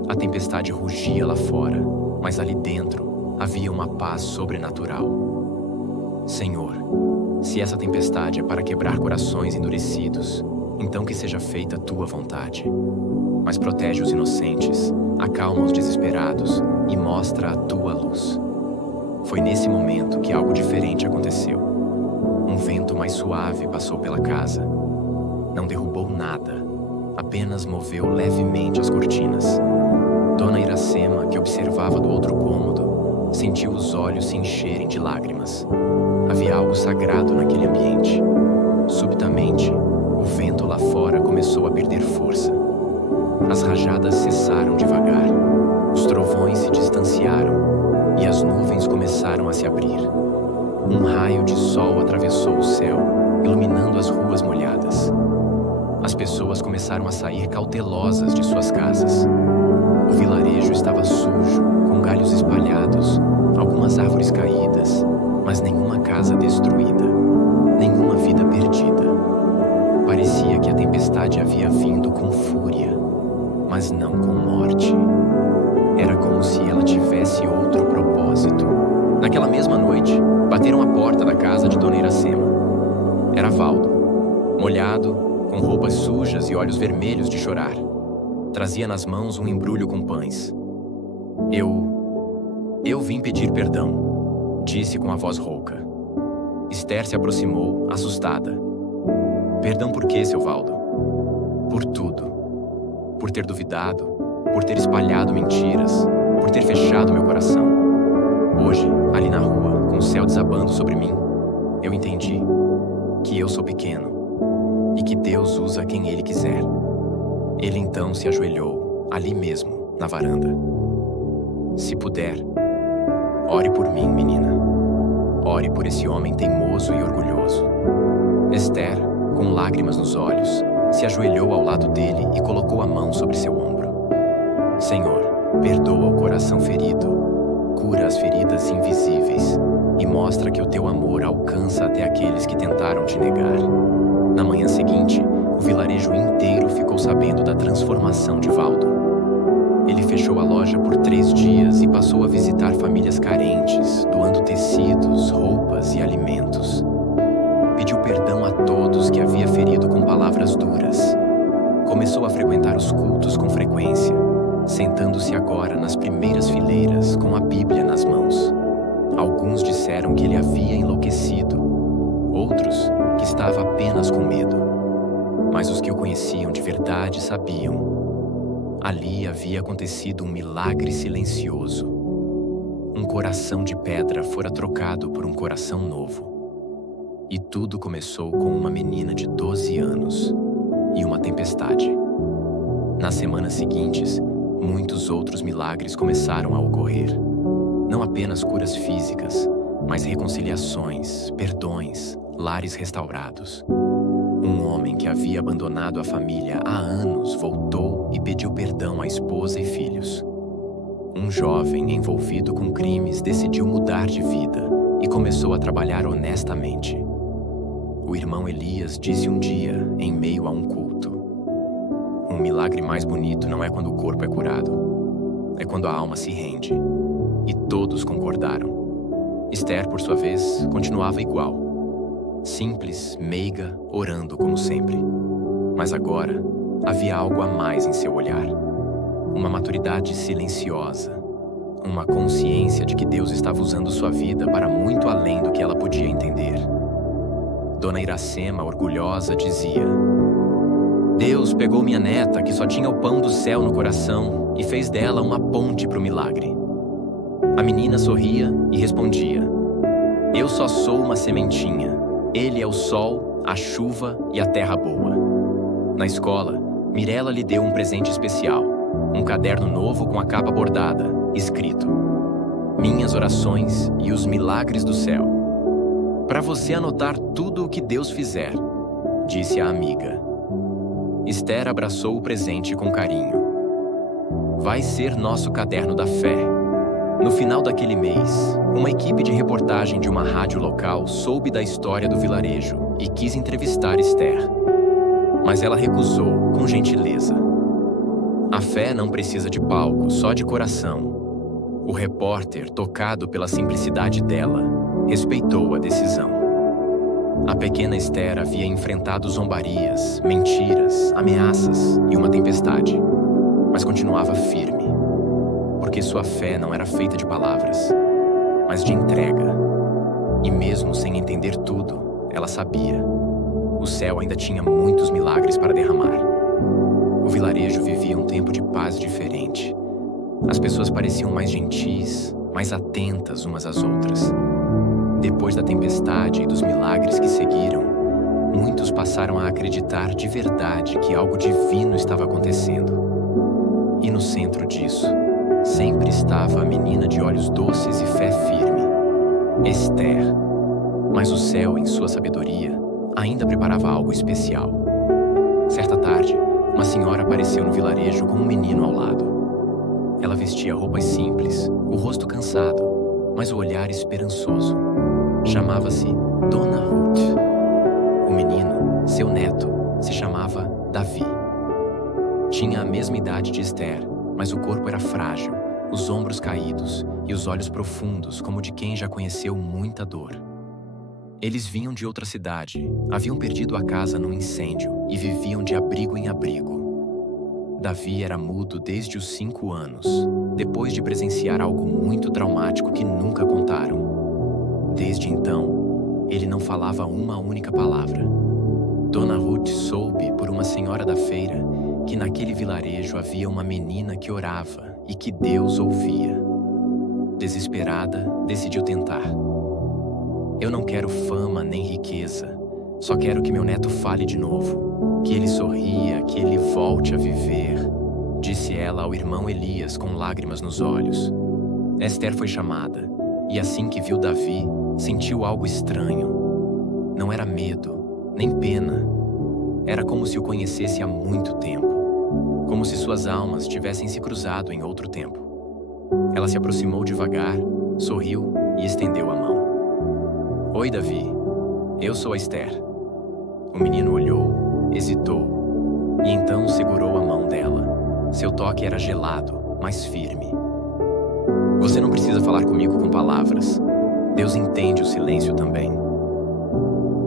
A tempestade rugia lá fora, mas ali dentro havia uma paz sobrenatural. Senhor, se essa tempestade é para quebrar corações endurecidos, então que seja feita a tua vontade. Mas protege os inocentes, acalma os desesperados e mostra a tua luz. Foi nesse momento que algo diferente aconteceu. Um vento mais suave passou pela casa. Não derrubou nada, apenas moveu levemente as cortinas. Dona Iracema, que observava do outro cômodo, sentiu os olhos se encherem de lágrimas. Havia algo sagrado naquele ambiente. Subitamente, o vento lá fora começou a perder força. As rajadas cessaram devagar, os trovões se distanciaram e as nuvens começaram a se abrir. Um raio de sol atravessou o céu, iluminando as ruas molhadas. As pessoas começaram a sair cautelosas de suas casas. O vilarejo estava sujo, com galhos espalhados, algumas árvores caídas, mas nenhuma casa destruída, nenhuma vida perdida. Parecia que a tempestade havia vindo com fúria, mas não com morte. Era como se ela tivesse outro propósito. Naquela mesma noite, bateram à porta da casa de Dona Iracema. Era Valdo, molhado, com roupas sujas e olhos vermelhos de chorar. Trazia nas mãos um embrulho com pães. Eu vim pedir perdão, disse com a voz rouca. Esther se aproximou, assustada. Perdão por quê, seu Valdo? Por tudo. Por ter duvidado, por ter espalhado mentiras, por ter fechado meu coração. Hoje, ali na rua, com o céu desabando sobre mim, eu entendi que eu sou pequeno e que Deus usa quem Ele quiser. Ele então se ajoelhou, ali mesmo, na varanda. Se puder, ore por mim, menina. Ore por esse homem teimoso e orgulhoso. Esther, com lágrimas nos olhos, se ajoelhou ao lado dele e colocou a mão sobre seu ombro. Senhor, perdoa o coração ferido, cura as feridas invisíveis e mostra que o teu amor alcança até aqueles que tentaram te negar. Na manhã seguinte, o vilarejo inteiro ficou sabendo da transformação de Valdo. Ele fechou a loja por 3 dias e passou a visitar famílias carentes, doando tecidos, roupas e alimentos. Pediu perdão a todos que havia ferido com palavras duras. Começou a frequentar os cultos com frequência, sentando-se agora nas primeiras fileiras com a Bíblia nas mãos. Alguns disseram que ele havia enlouquecido, outros que estava apenas com medo. Mas os que o conheciam de verdade sabiam. Ali havia acontecido um milagre silencioso. Um coração de pedra fora trocado por um coração novo. E tudo começou com uma menina de 12 anos e uma tempestade. Nas semanas seguintes, muitos outros milagres começaram a ocorrer. Não apenas curas físicas, mas reconciliações, perdões, lares restaurados. Um homem que havia abandonado a família há anos voltou e pediu perdão à esposa e filhos. Um jovem envolvido com crimes decidiu mudar de vida e começou a trabalhar honestamente. O irmão Elias disse um dia, em meio a um culto: "Um milagre mais bonito não é quando o corpo é curado, é quando a alma se rende." E todos concordaram. Esther, por sua vez, continuava igual. Simples, meiga, orando como sempre. Mas agora, havia algo a mais em seu olhar. Uma maturidade silenciosa. Uma consciência de que Deus estava usando sua vida para muito além do que ela podia entender. Dona Iracema, orgulhosa, dizia: "Deus pegou minha neta, que só tinha o pão do céu no coração, e fez dela uma ponte para o milagre." A menina sorria e respondia: "Eu só sou uma sementinha. Ele é o sol, a chuva e a terra boa." Na escola, Mirella lhe deu um presente especial, um caderno novo com a capa bordada, escrito: "Minhas orações e os milagres do céu." "Para você anotar tudo o que Deus fizer", disse a amiga. Esther abraçou o presente com carinho. "Vai ser nosso caderno da fé." No final daquele mês, uma equipe de reportagem de uma rádio local soube da história do vilarejo e quis entrevistar Esther. Mas ela recusou, com gentileza. A fé não precisa de palco, só de coração. O repórter, tocado pela simplicidade dela, respeitou a decisão. A pequena Esther havia enfrentado zombarias, mentiras, ameaças e uma tempestade, mas continuava firme. Porque sua fé não era feita de palavras, mas de entrega. E mesmo sem entender tudo, ela sabia. O céu ainda tinha muitos milagres para derramar. O vilarejo vivia um tempo de paz diferente. As pessoas pareciam mais gentis, mais atentas umas às outras. Depois da tempestade e dos milagres que seguiram, muitos passaram a acreditar de verdade que algo divino estava acontecendo. E no centro disso, sempre estava a menina de olhos doces e fé firme, Esther. Mas o céu, em sua sabedoria, ainda preparava algo especial. Certa tarde, uma senhora apareceu no vilarejo com um menino ao lado. Ela vestia roupas simples, o rosto cansado, mas o olhar esperançoso. Chamava-se Dona Ruth. O menino, seu neto, se chamava Davi. Tinha a mesma idade de Esther, mas o corpo era frágil, os ombros caídos e os olhos profundos como de quem já conheceu muita dor. Eles vinham de outra cidade, haviam perdido a casa num incêndio e viviam de abrigo em abrigo. Davi era mudo desde os 5 anos, depois de presenciar algo muito traumático que nunca contaram. Desde então, ele não falava uma única palavra. Dona Ruth soube por uma senhora da feira que naquele vilarejo havia uma menina que orava e que Deus ouvia. Desesperada, decidiu tentar. "Eu não quero fama nem riqueza, só quero que meu neto fale de novo, que ele sorria, que ele volte a viver", disse ela ao irmão Elias com lágrimas nos olhos. Esther foi chamada, e assim que viu Davi, sentiu algo estranho. Não era medo, nem pena. Era como se o conhecesse há muito tempo. Como se suas almas tivessem se cruzado em outro tempo. Ela se aproximou devagar, sorriu e estendeu a mão. "Oi, Davi. Eu sou a Esther." O menino olhou, hesitou, e então segurou a mão dela. Seu toque era gelado, mas firme. Você não precisa falar comigo com palavras. Deus entende o silêncio também.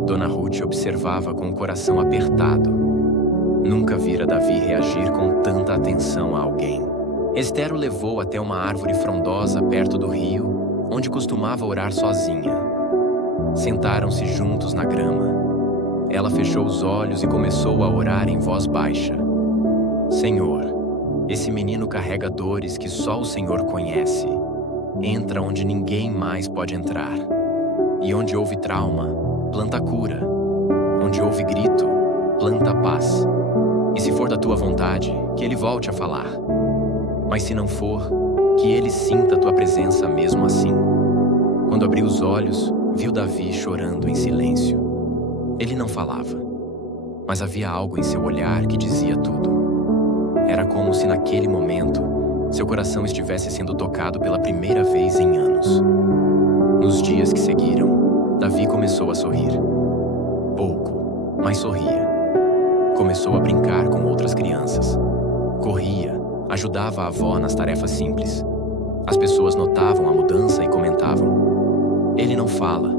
Dona Ruth observava com o coração apertado. Nunca vira Davi reagir com tanta atenção a alguém. Esther o levou até uma árvore frondosa perto do rio, onde costumava orar sozinha. Sentaram-se juntos na grama. Ela fechou os olhos e começou a orar em voz baixa. Senhor, esse menino carrega dores que só o Senhor conhece. Entra onde ninguém mais pode entrar. E onde houve trauma, planta cura. Onde houve grito, planta paz. E se for da tua vontade, que ele volte a falar. Mas se não for, que ele sinta a tua presença mesmo assim. Quando abriu os olhos, viu Davi chorando em silêncio. Ele não falava, mas havia algo em seu olhar que dizia tudo. Era como se naquele momento, seu coração estivesse sendo tocado pela primeira vez em anos. Nos dias que seguiram, Davi começou a sorrir. Pouco, mas sorria. Começou a brincar com outras crianças. Corria, ajudava a avó nas tarefas simples. As pessoas notavam a mudança e comentavam: ele não fala,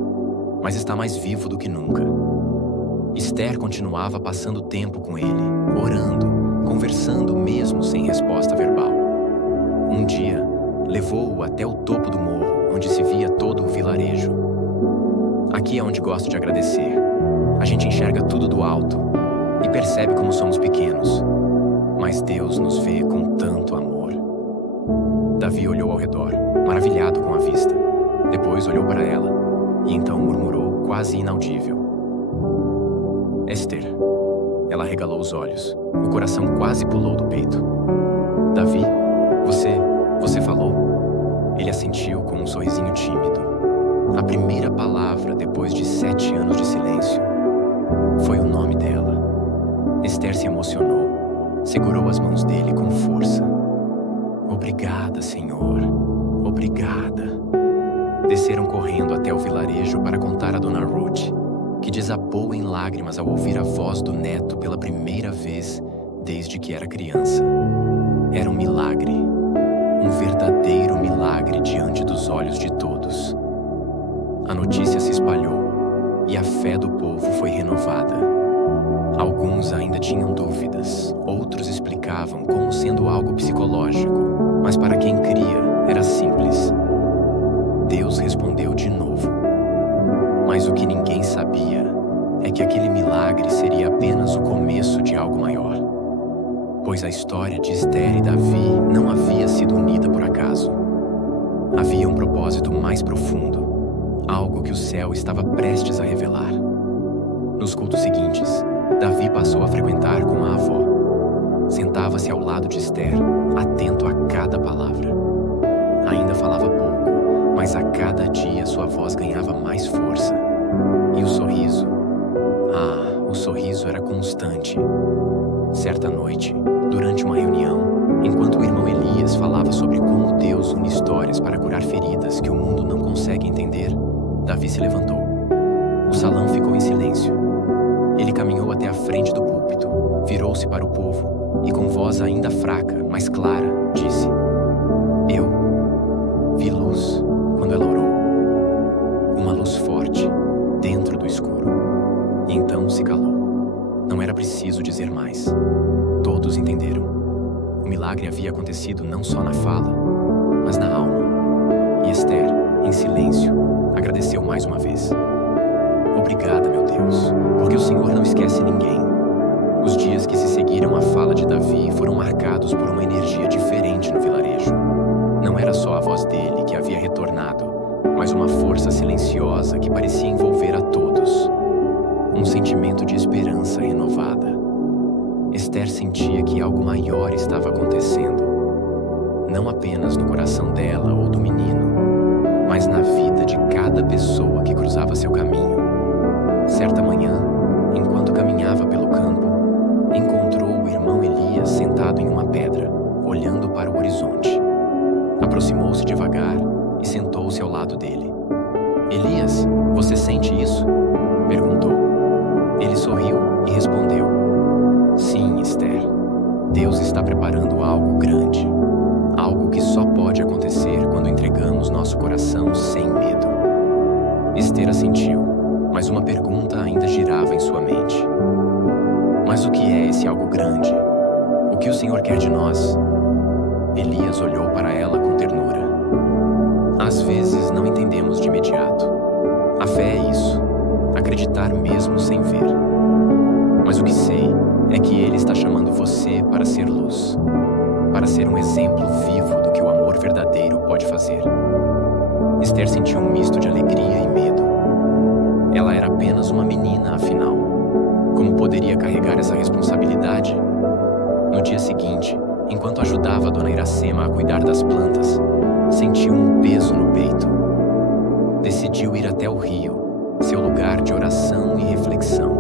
mas está mais vivo do que nunca. Esther continuava passando tempo com ele, orando, conversando mesmo sem resposta verbal. Um dia, levou-o até o topo do morro, onde se via todo o vilarejo. Aqui é onde gosto de agradecer. A gente enxerga tudo do alto e percebe como somos pequenos, mas Deus nos vê com tanto amor. Davi olhou ao redor, maravilhado com a vista. Depois olhou para ela e então murmurou quase inaudível: Esther. Ela arregalou os olhos. O coração quase pulou do peito. Davi, você falou? Ele assentiu com um sorrisinho tímido. A primeira palavra depois de 7 anos de silêncio foi o nome dela. Esther se emocionou. Segurou as mãos dele com força. Obrigada, Senhor. Obrigada. Desceram correndo até o vilarejo para contar a Dona Ruth, que desabou em lágrimas ao ouvir a voz do neto pela primeira vez desde que era criança. Era um milagre, um verdadeiro milagre diante dos olhos de todos. A notícia se espalhou e a fé do povo foi renovada. Alguns ainda tinham dúvidas, outros explicavam como sendo algo psicológico, mas para quem cria era simples. Deus respondeu de novo. Mas o que ninguém sabia é que aquele milagre seria apenas o começo de algo maior. Pois a história de Esther e Davi não havia sido unida por acaso. Havia um propósito mais profundo, algo que o céu estava prestes a revelar. Nos cultos seguintes, Davi passou a frequentar com a avó. Sentava-se ao lado de Esther, atento a cada palavra. Ainda falava pouco, mas a cada dia sua voz ganhava mais força. E o sorriso? O sorriso era constante. Certa noite, durante uma reunião, enquanto o irmão Elias falava sobre como Deus une histórias para curar feridas que o mundo não consegue entender, Davi se levantou. O salão ficou em silêncio. Ele caminhou até a frente do púlpito, virou-se para o povo e, com voz ainda fraca, mas clara, disse: Eu vi luz quando ela orou. Uma luz forte, dentro do escuro. E então se calou. Não era preciso dizer mais. Todos entenderam. O milagre havia acontecido não só na fala, mas na alma. E Esther, em silêncio, agradeceu mais uma vez. Obrigada, meu Deus, porque o Senhor não esquece ninguém. Os dias que se seguiram à fala de Davi foram marcados por uma energia diferente no vilarejo. Não era só a voz dele que havia retornado, mas uma força silenciosa que parecia envolver a todos. Um sentimento de esperança renovada. Esther sentia que algo maior estava acontecendo. Não apenas no coração dela ou do menino, mas na vida de cada pessoa que cruzava seu caminho. Certa manhã, enquanto caminhava pelo campo, encontrou o irmão Elias sentado em uma pedra, olhando para o horizonte. Aproximou-se devagar e sentou-se ao lado dele. Elias, você sente isso? Perguntou. Ele sorriu e respondeu: Sim, Esther, Deus está preparando algo grande. Algo que só pode acontecer quando entregamos nosso coração sem medo. Esther assentiu, mas uma pergunta ainda girava em sua mente. Mas o que é esse algo grande? O que o Senhor quer de nós? Elias olhou para ela com ternura. Às vezes não entendemos de imediato. A fé é isso, acreditar mesmo sem ver. Mas o que sei é que Ele está chamando você para ser luz, para ser um exemplo vivo do que o amor verdadeiro pode fazer. Esther sentiu um misto de alegria e medo. Ela era apenas uma menina, afinal. Como poderia carregar essa responsabilidade? No dia seguinte, enquanto ajudava a Dona Iracema a cuidar das plantas, sentiu um peso no peito. Decidiu ir até o rio, seu lugar de oração e reflexão.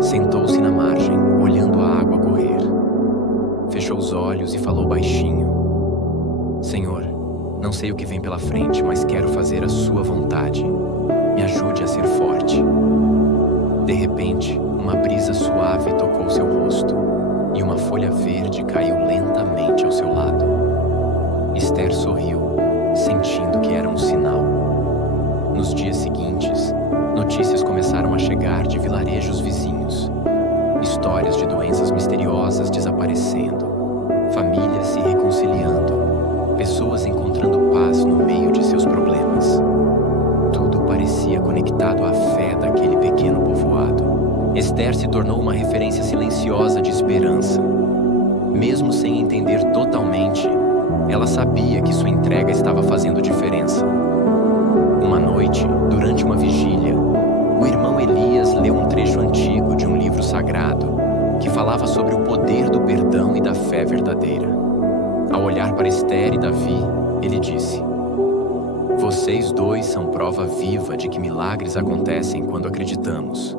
Sentou-se na margem, olhando a água correr. Fechou os olhos e falou baixinho: Senhor, não sei o que vem pela frente, mas quero fazer a sua vontade. Me ajude a ser forte. De repente, uma brisa suave tocou seu rosto e uma folha verde caiu lentamente ao seu lado. Esther sorriu, sentindo que era um sinal. Nos dias seguintes, notícias começaram a chegar de vilarejos vizinhos. Histórias de doenças misteriosas desaparecendo, famílias se reconciliando, pessoas encontrando paz no meio de seus problemas. Tudo parecia conectado à fé daquele pequeno povoado. Esther se tornou uma referência silenciosa de esperança. Mesmo sem entender totalmente, ela sabia que sua entrega estava fazendo diferença. Uma noite, durante uma vigília, o irmão Elias leu um trecho antigo de um livro sagrado que falava sobre o poder do perdão e da fé verdadeira. Ao olhar para Esther e Davi, ele disse: Vocês dois são prova viva de que milagres acontecem quando acreditamos,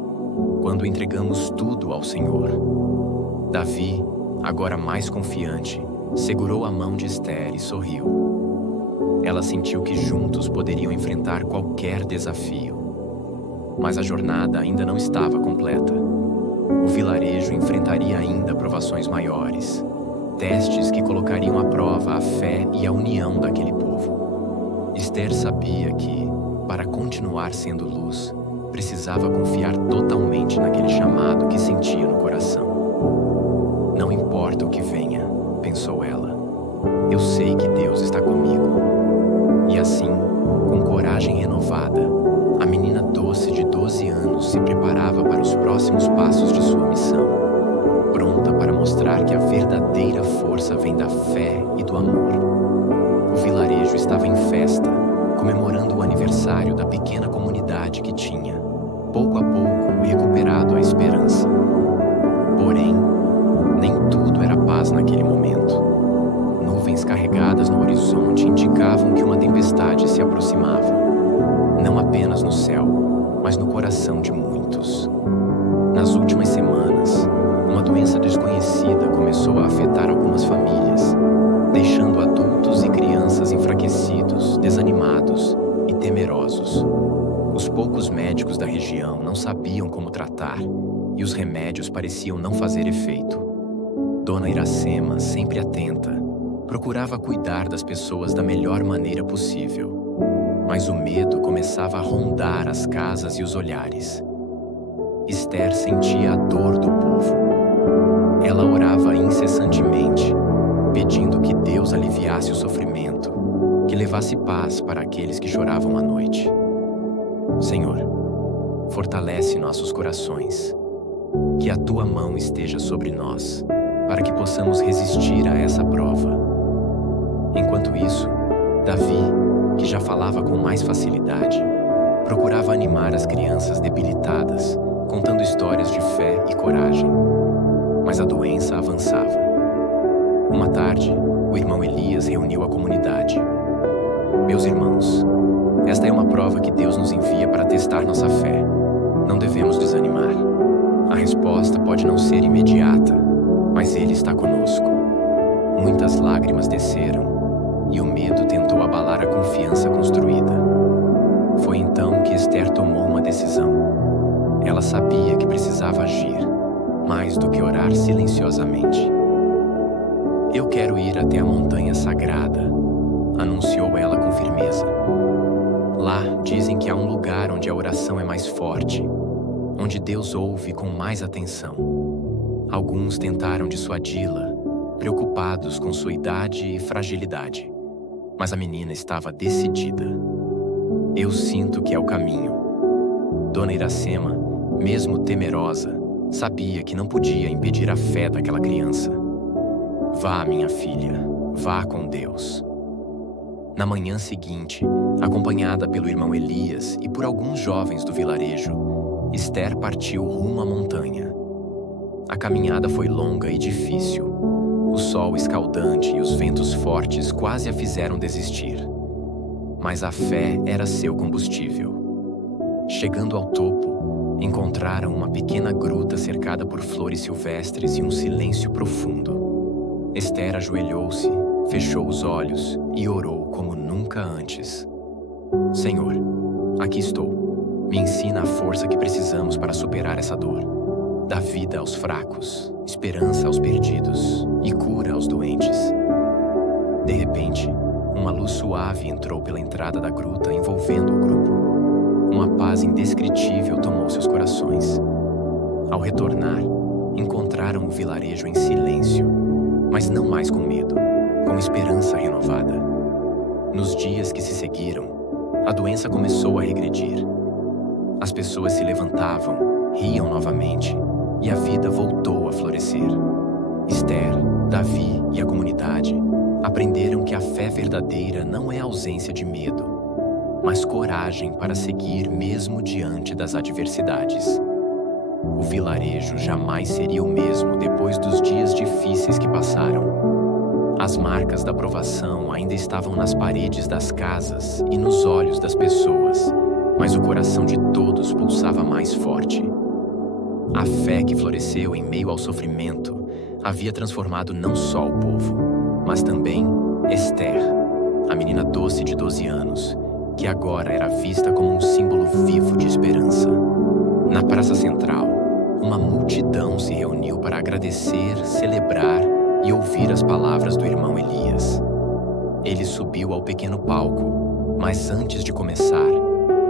quando entregamos tudo ao Senhor. Davi, agora mais confiante, segurou a mão de Esther e sorriu. Ela sentiu que juntos poderiam enfrentar qualquer desafio. Mas a jornada ainda não estava completa. O vilarejo enfrentaria ainda provações maiores, testes que colocariam à prova a fé e a união daquele povo. Esther sabia que, para continuar sendo luz, precisava confiar totalmente naquele chamado que sentia no coração. Não importa o que venha, pensou ela, eu sei que Deus está comigo. E assim, com coragem renovada, a menina doce de 12 anos se preparava para os próximos passos de sua missão, pronta para mostrar que a verdadeira força vem da fé e do amor. O vilarejo estava em festa, comemorando o aniversário da pequena comunidade que tinha, pouco a pouco, recuperado a esperança. Porém, nem tudo era paz naquele momento. Nuvens carregadas no horizonte indicavam que uma tempestade se aproximava, não apenas no céu, mas no coração de muitos. Nas últimas semanas, uma doença desconhecida começou a afetar algumas famílias, deixando adultos e crianças enfraquecidos, desanimados e temerosos. Os poucos médicos da região não sabiam como tratar e os remédios pareciam não fazer efeito. Dona Iracema, sempre atenta, procurava cuidar das pessoas da melhor maneira possível. Mas o medo começava a rondar as casas e os olhares. Esther sentia a dor do povo. Ela orava incessantemente, pedindo que Deus aliviasse o sofrimento, que levasse paz para aqueles que choravam à noite. Senhor, fortalece nossos corações, que a Tua mão esteja sobre nós, para que possamos resistir a essa prova. Enquanto isso, Davi, que já falava com mais facilidade, procurava animar as crianças debilitadas, contando histórias de fé e coragem. Mas a doença avançava. Uma tarde, o irmão Elias reuniu a comunidade. Meus irmãos, esta é uma prova que Deus nos envia para testar nossa fé. Não devemos desanimar. A resposta pode não ser imediata, mas Ele está conosco. Muitas lágrimas desceram, e o medo tentou abalar a confiança construída. Foi então que Esther tomou uma decisão. Ela sabia que precisava agir, mais do que orar silenciosamente. Eu quero ir até a montanha sagrada, anunciou ela com firmeza. Lá dizem que há um lugar onde a oração é mais forte, onde Deus ouve com mais atenção. Alguns tentaram dissuadi-la, preocupados com sua idade e fragilidade, mas a menina estava decidida. Eu sinto que é o caminho. Dona Iracema, mesmo temerosa, sabia que não podia impedir a fé daquela criança. Vá, minha filha, vá com Deus. Na manhã seguinte, acompanhada pelo irmão Elias e por alguns jovens do vilarejo, Esther partiu rumo à montanha. A caminhada foi longa e difícil. O sol escaldante e os ventos fortes quase a fizeram desistir. Mas a fé era seu combustível. Chegando ao topo, encontraram uma pequena gruta cercada por flores silvestres e um silêncio profundo. Esther ajoelhou-se, fechou os olhos e orou como nunca antes. Senhor, aqui estou. Me ensina a força que precisamos para superar essa dor. Dá vida aos fracos, esperança aos perdidos e cura aos doentes. De repente, uma luz suave entrou pela entrada da gruta, envolvendo o grupo. Uma paz indescritível tomou seus corações. Ao retornar, encontraram o vilarejo em silêncio, mas não mais com medo, com esperança renovada. Nos dias que se seguiram, a doença começou a regredir. As pessoas se levantavam, riam novamente, e a vida voltou a florescer. Esther, Davi e a comunidade aprenderam que a fé verdadeira não é ausência de medo, mas coragem para seguir mesmo diante das adversidades. O vilarejo jamais seria o mesmo depois dos dias difíceis que passaram. As marcas da provação ainda estavam nas paredes das casas e nos olhos das pessoas, mas o coração de todos pulsava mais forte. A fé que floresceu em meio ao sofrimento havia transformado não só o povo, mas também Esther, a menina doce de 12 anos, que agora era vista como um símbolo vivo de esperança. Na praça central, uma multidão se reuniu para agradecer, celebrar e ouvir as palavras do irmão Elias. Ele subiu ao pequeno palco, mas antes de começar,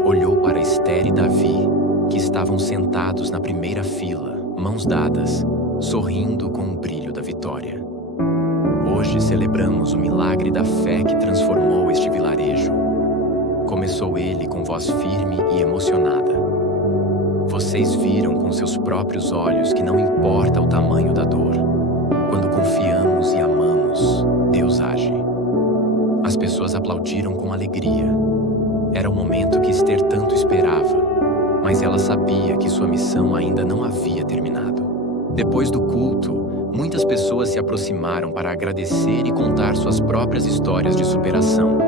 olhou para Esther e Davi, que estavam sentados na primeira fila, mãos dadas, sorrindo com o brilho da vitória. Hoje celebramos o milagre da fé que transformou este vilarejo. Começou ele com voz firme e emocionada. Vocês viram com seus próprios olhos que não importa o tamanho da dor. Quando confiamos e amamos, Deus age. As pessoas aplaudiram com alegria. Era o momento que Esther tanto esperava, mas ela sabia que sua missão ainda não havia terminado. Depois do culto, muitas pessoas se aproximaram para agradecer e contar suas próprias histórias de superação.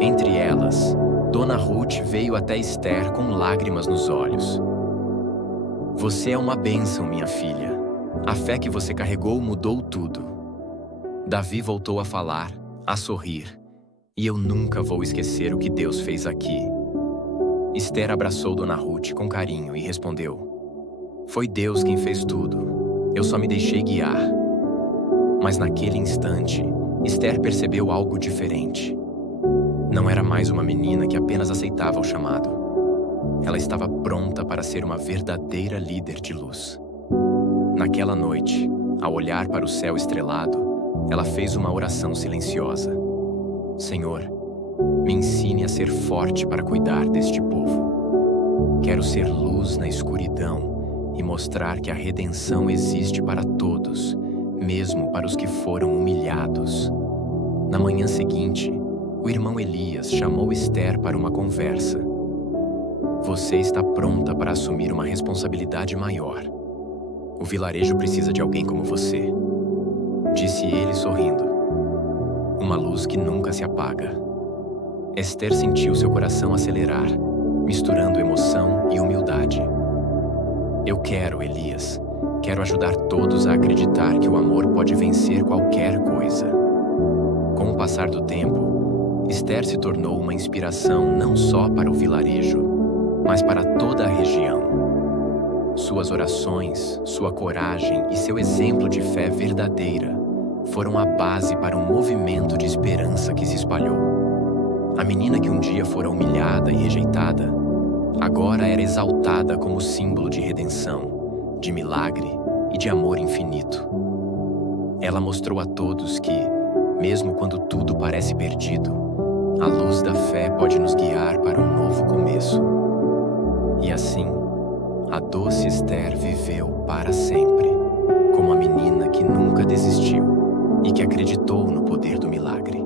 Entre elas, Dona Ruth veio até Esther com lágrimas nos olhos. Você é uma bênção, minha filha. A fé que você carregou mudou tudo. Davi voltou a falar, a sorrir, e eu nunca vou esquecer o que Deus fez aqui. Esther abraçou Dona Ruth com carinho e respondeu: foi Deus quem fez tudo. Eu só me deixei guiar. Mas naquele instante, Esther percebeu algo diferente. Não era mais uma menina que apenas aceitava o chamado. Ela estava pronta para ser uma verdadeira líder de luz. Naquela noite, ao olhar para o céu estrelado, ela fez uma oração silenciosa. Senhor, me ensine a ser forte para cuidar deste povo. Quero ser luz na escuridão e mostrar que a redenção existe para todos, mesmo para os que foram humilhados. Na manhã seguinte, o irmão Elias chamou Esther para uma conversa. Você está pronta para assumir uma responsabilidade maior. O vilarejo precisa de alguém como você, disse ele sorrindo. Uma luz que nunca se apaga. Esther sentiu seu coração acelerar, misturando emoção e humildade. Eu quero, Elias. Quero ajudar todos a acreditar que o amor pode vencer qualquer coisa. Com o passar do tempo, Esther se tornou uma inspiração não só para o vilarejo, mas para toda a região. Suas orações, sua coragem e seu exemplo de fé verdadeira foram a base para um movimento de esperança que se espalhou. A menina que um dia fora humilhada e rejeitada, agora era exaltada como símbolo de redenção, de milagre e de amor infinito. Ela mostrou a todos que, mesmo quando tudo parece perdido, a luz da fé pode nos guiar para um novo começo. E assim, a doce Esther viveu para sempre, como a menina que nunca desistiu e que acreditou no poder do milagre.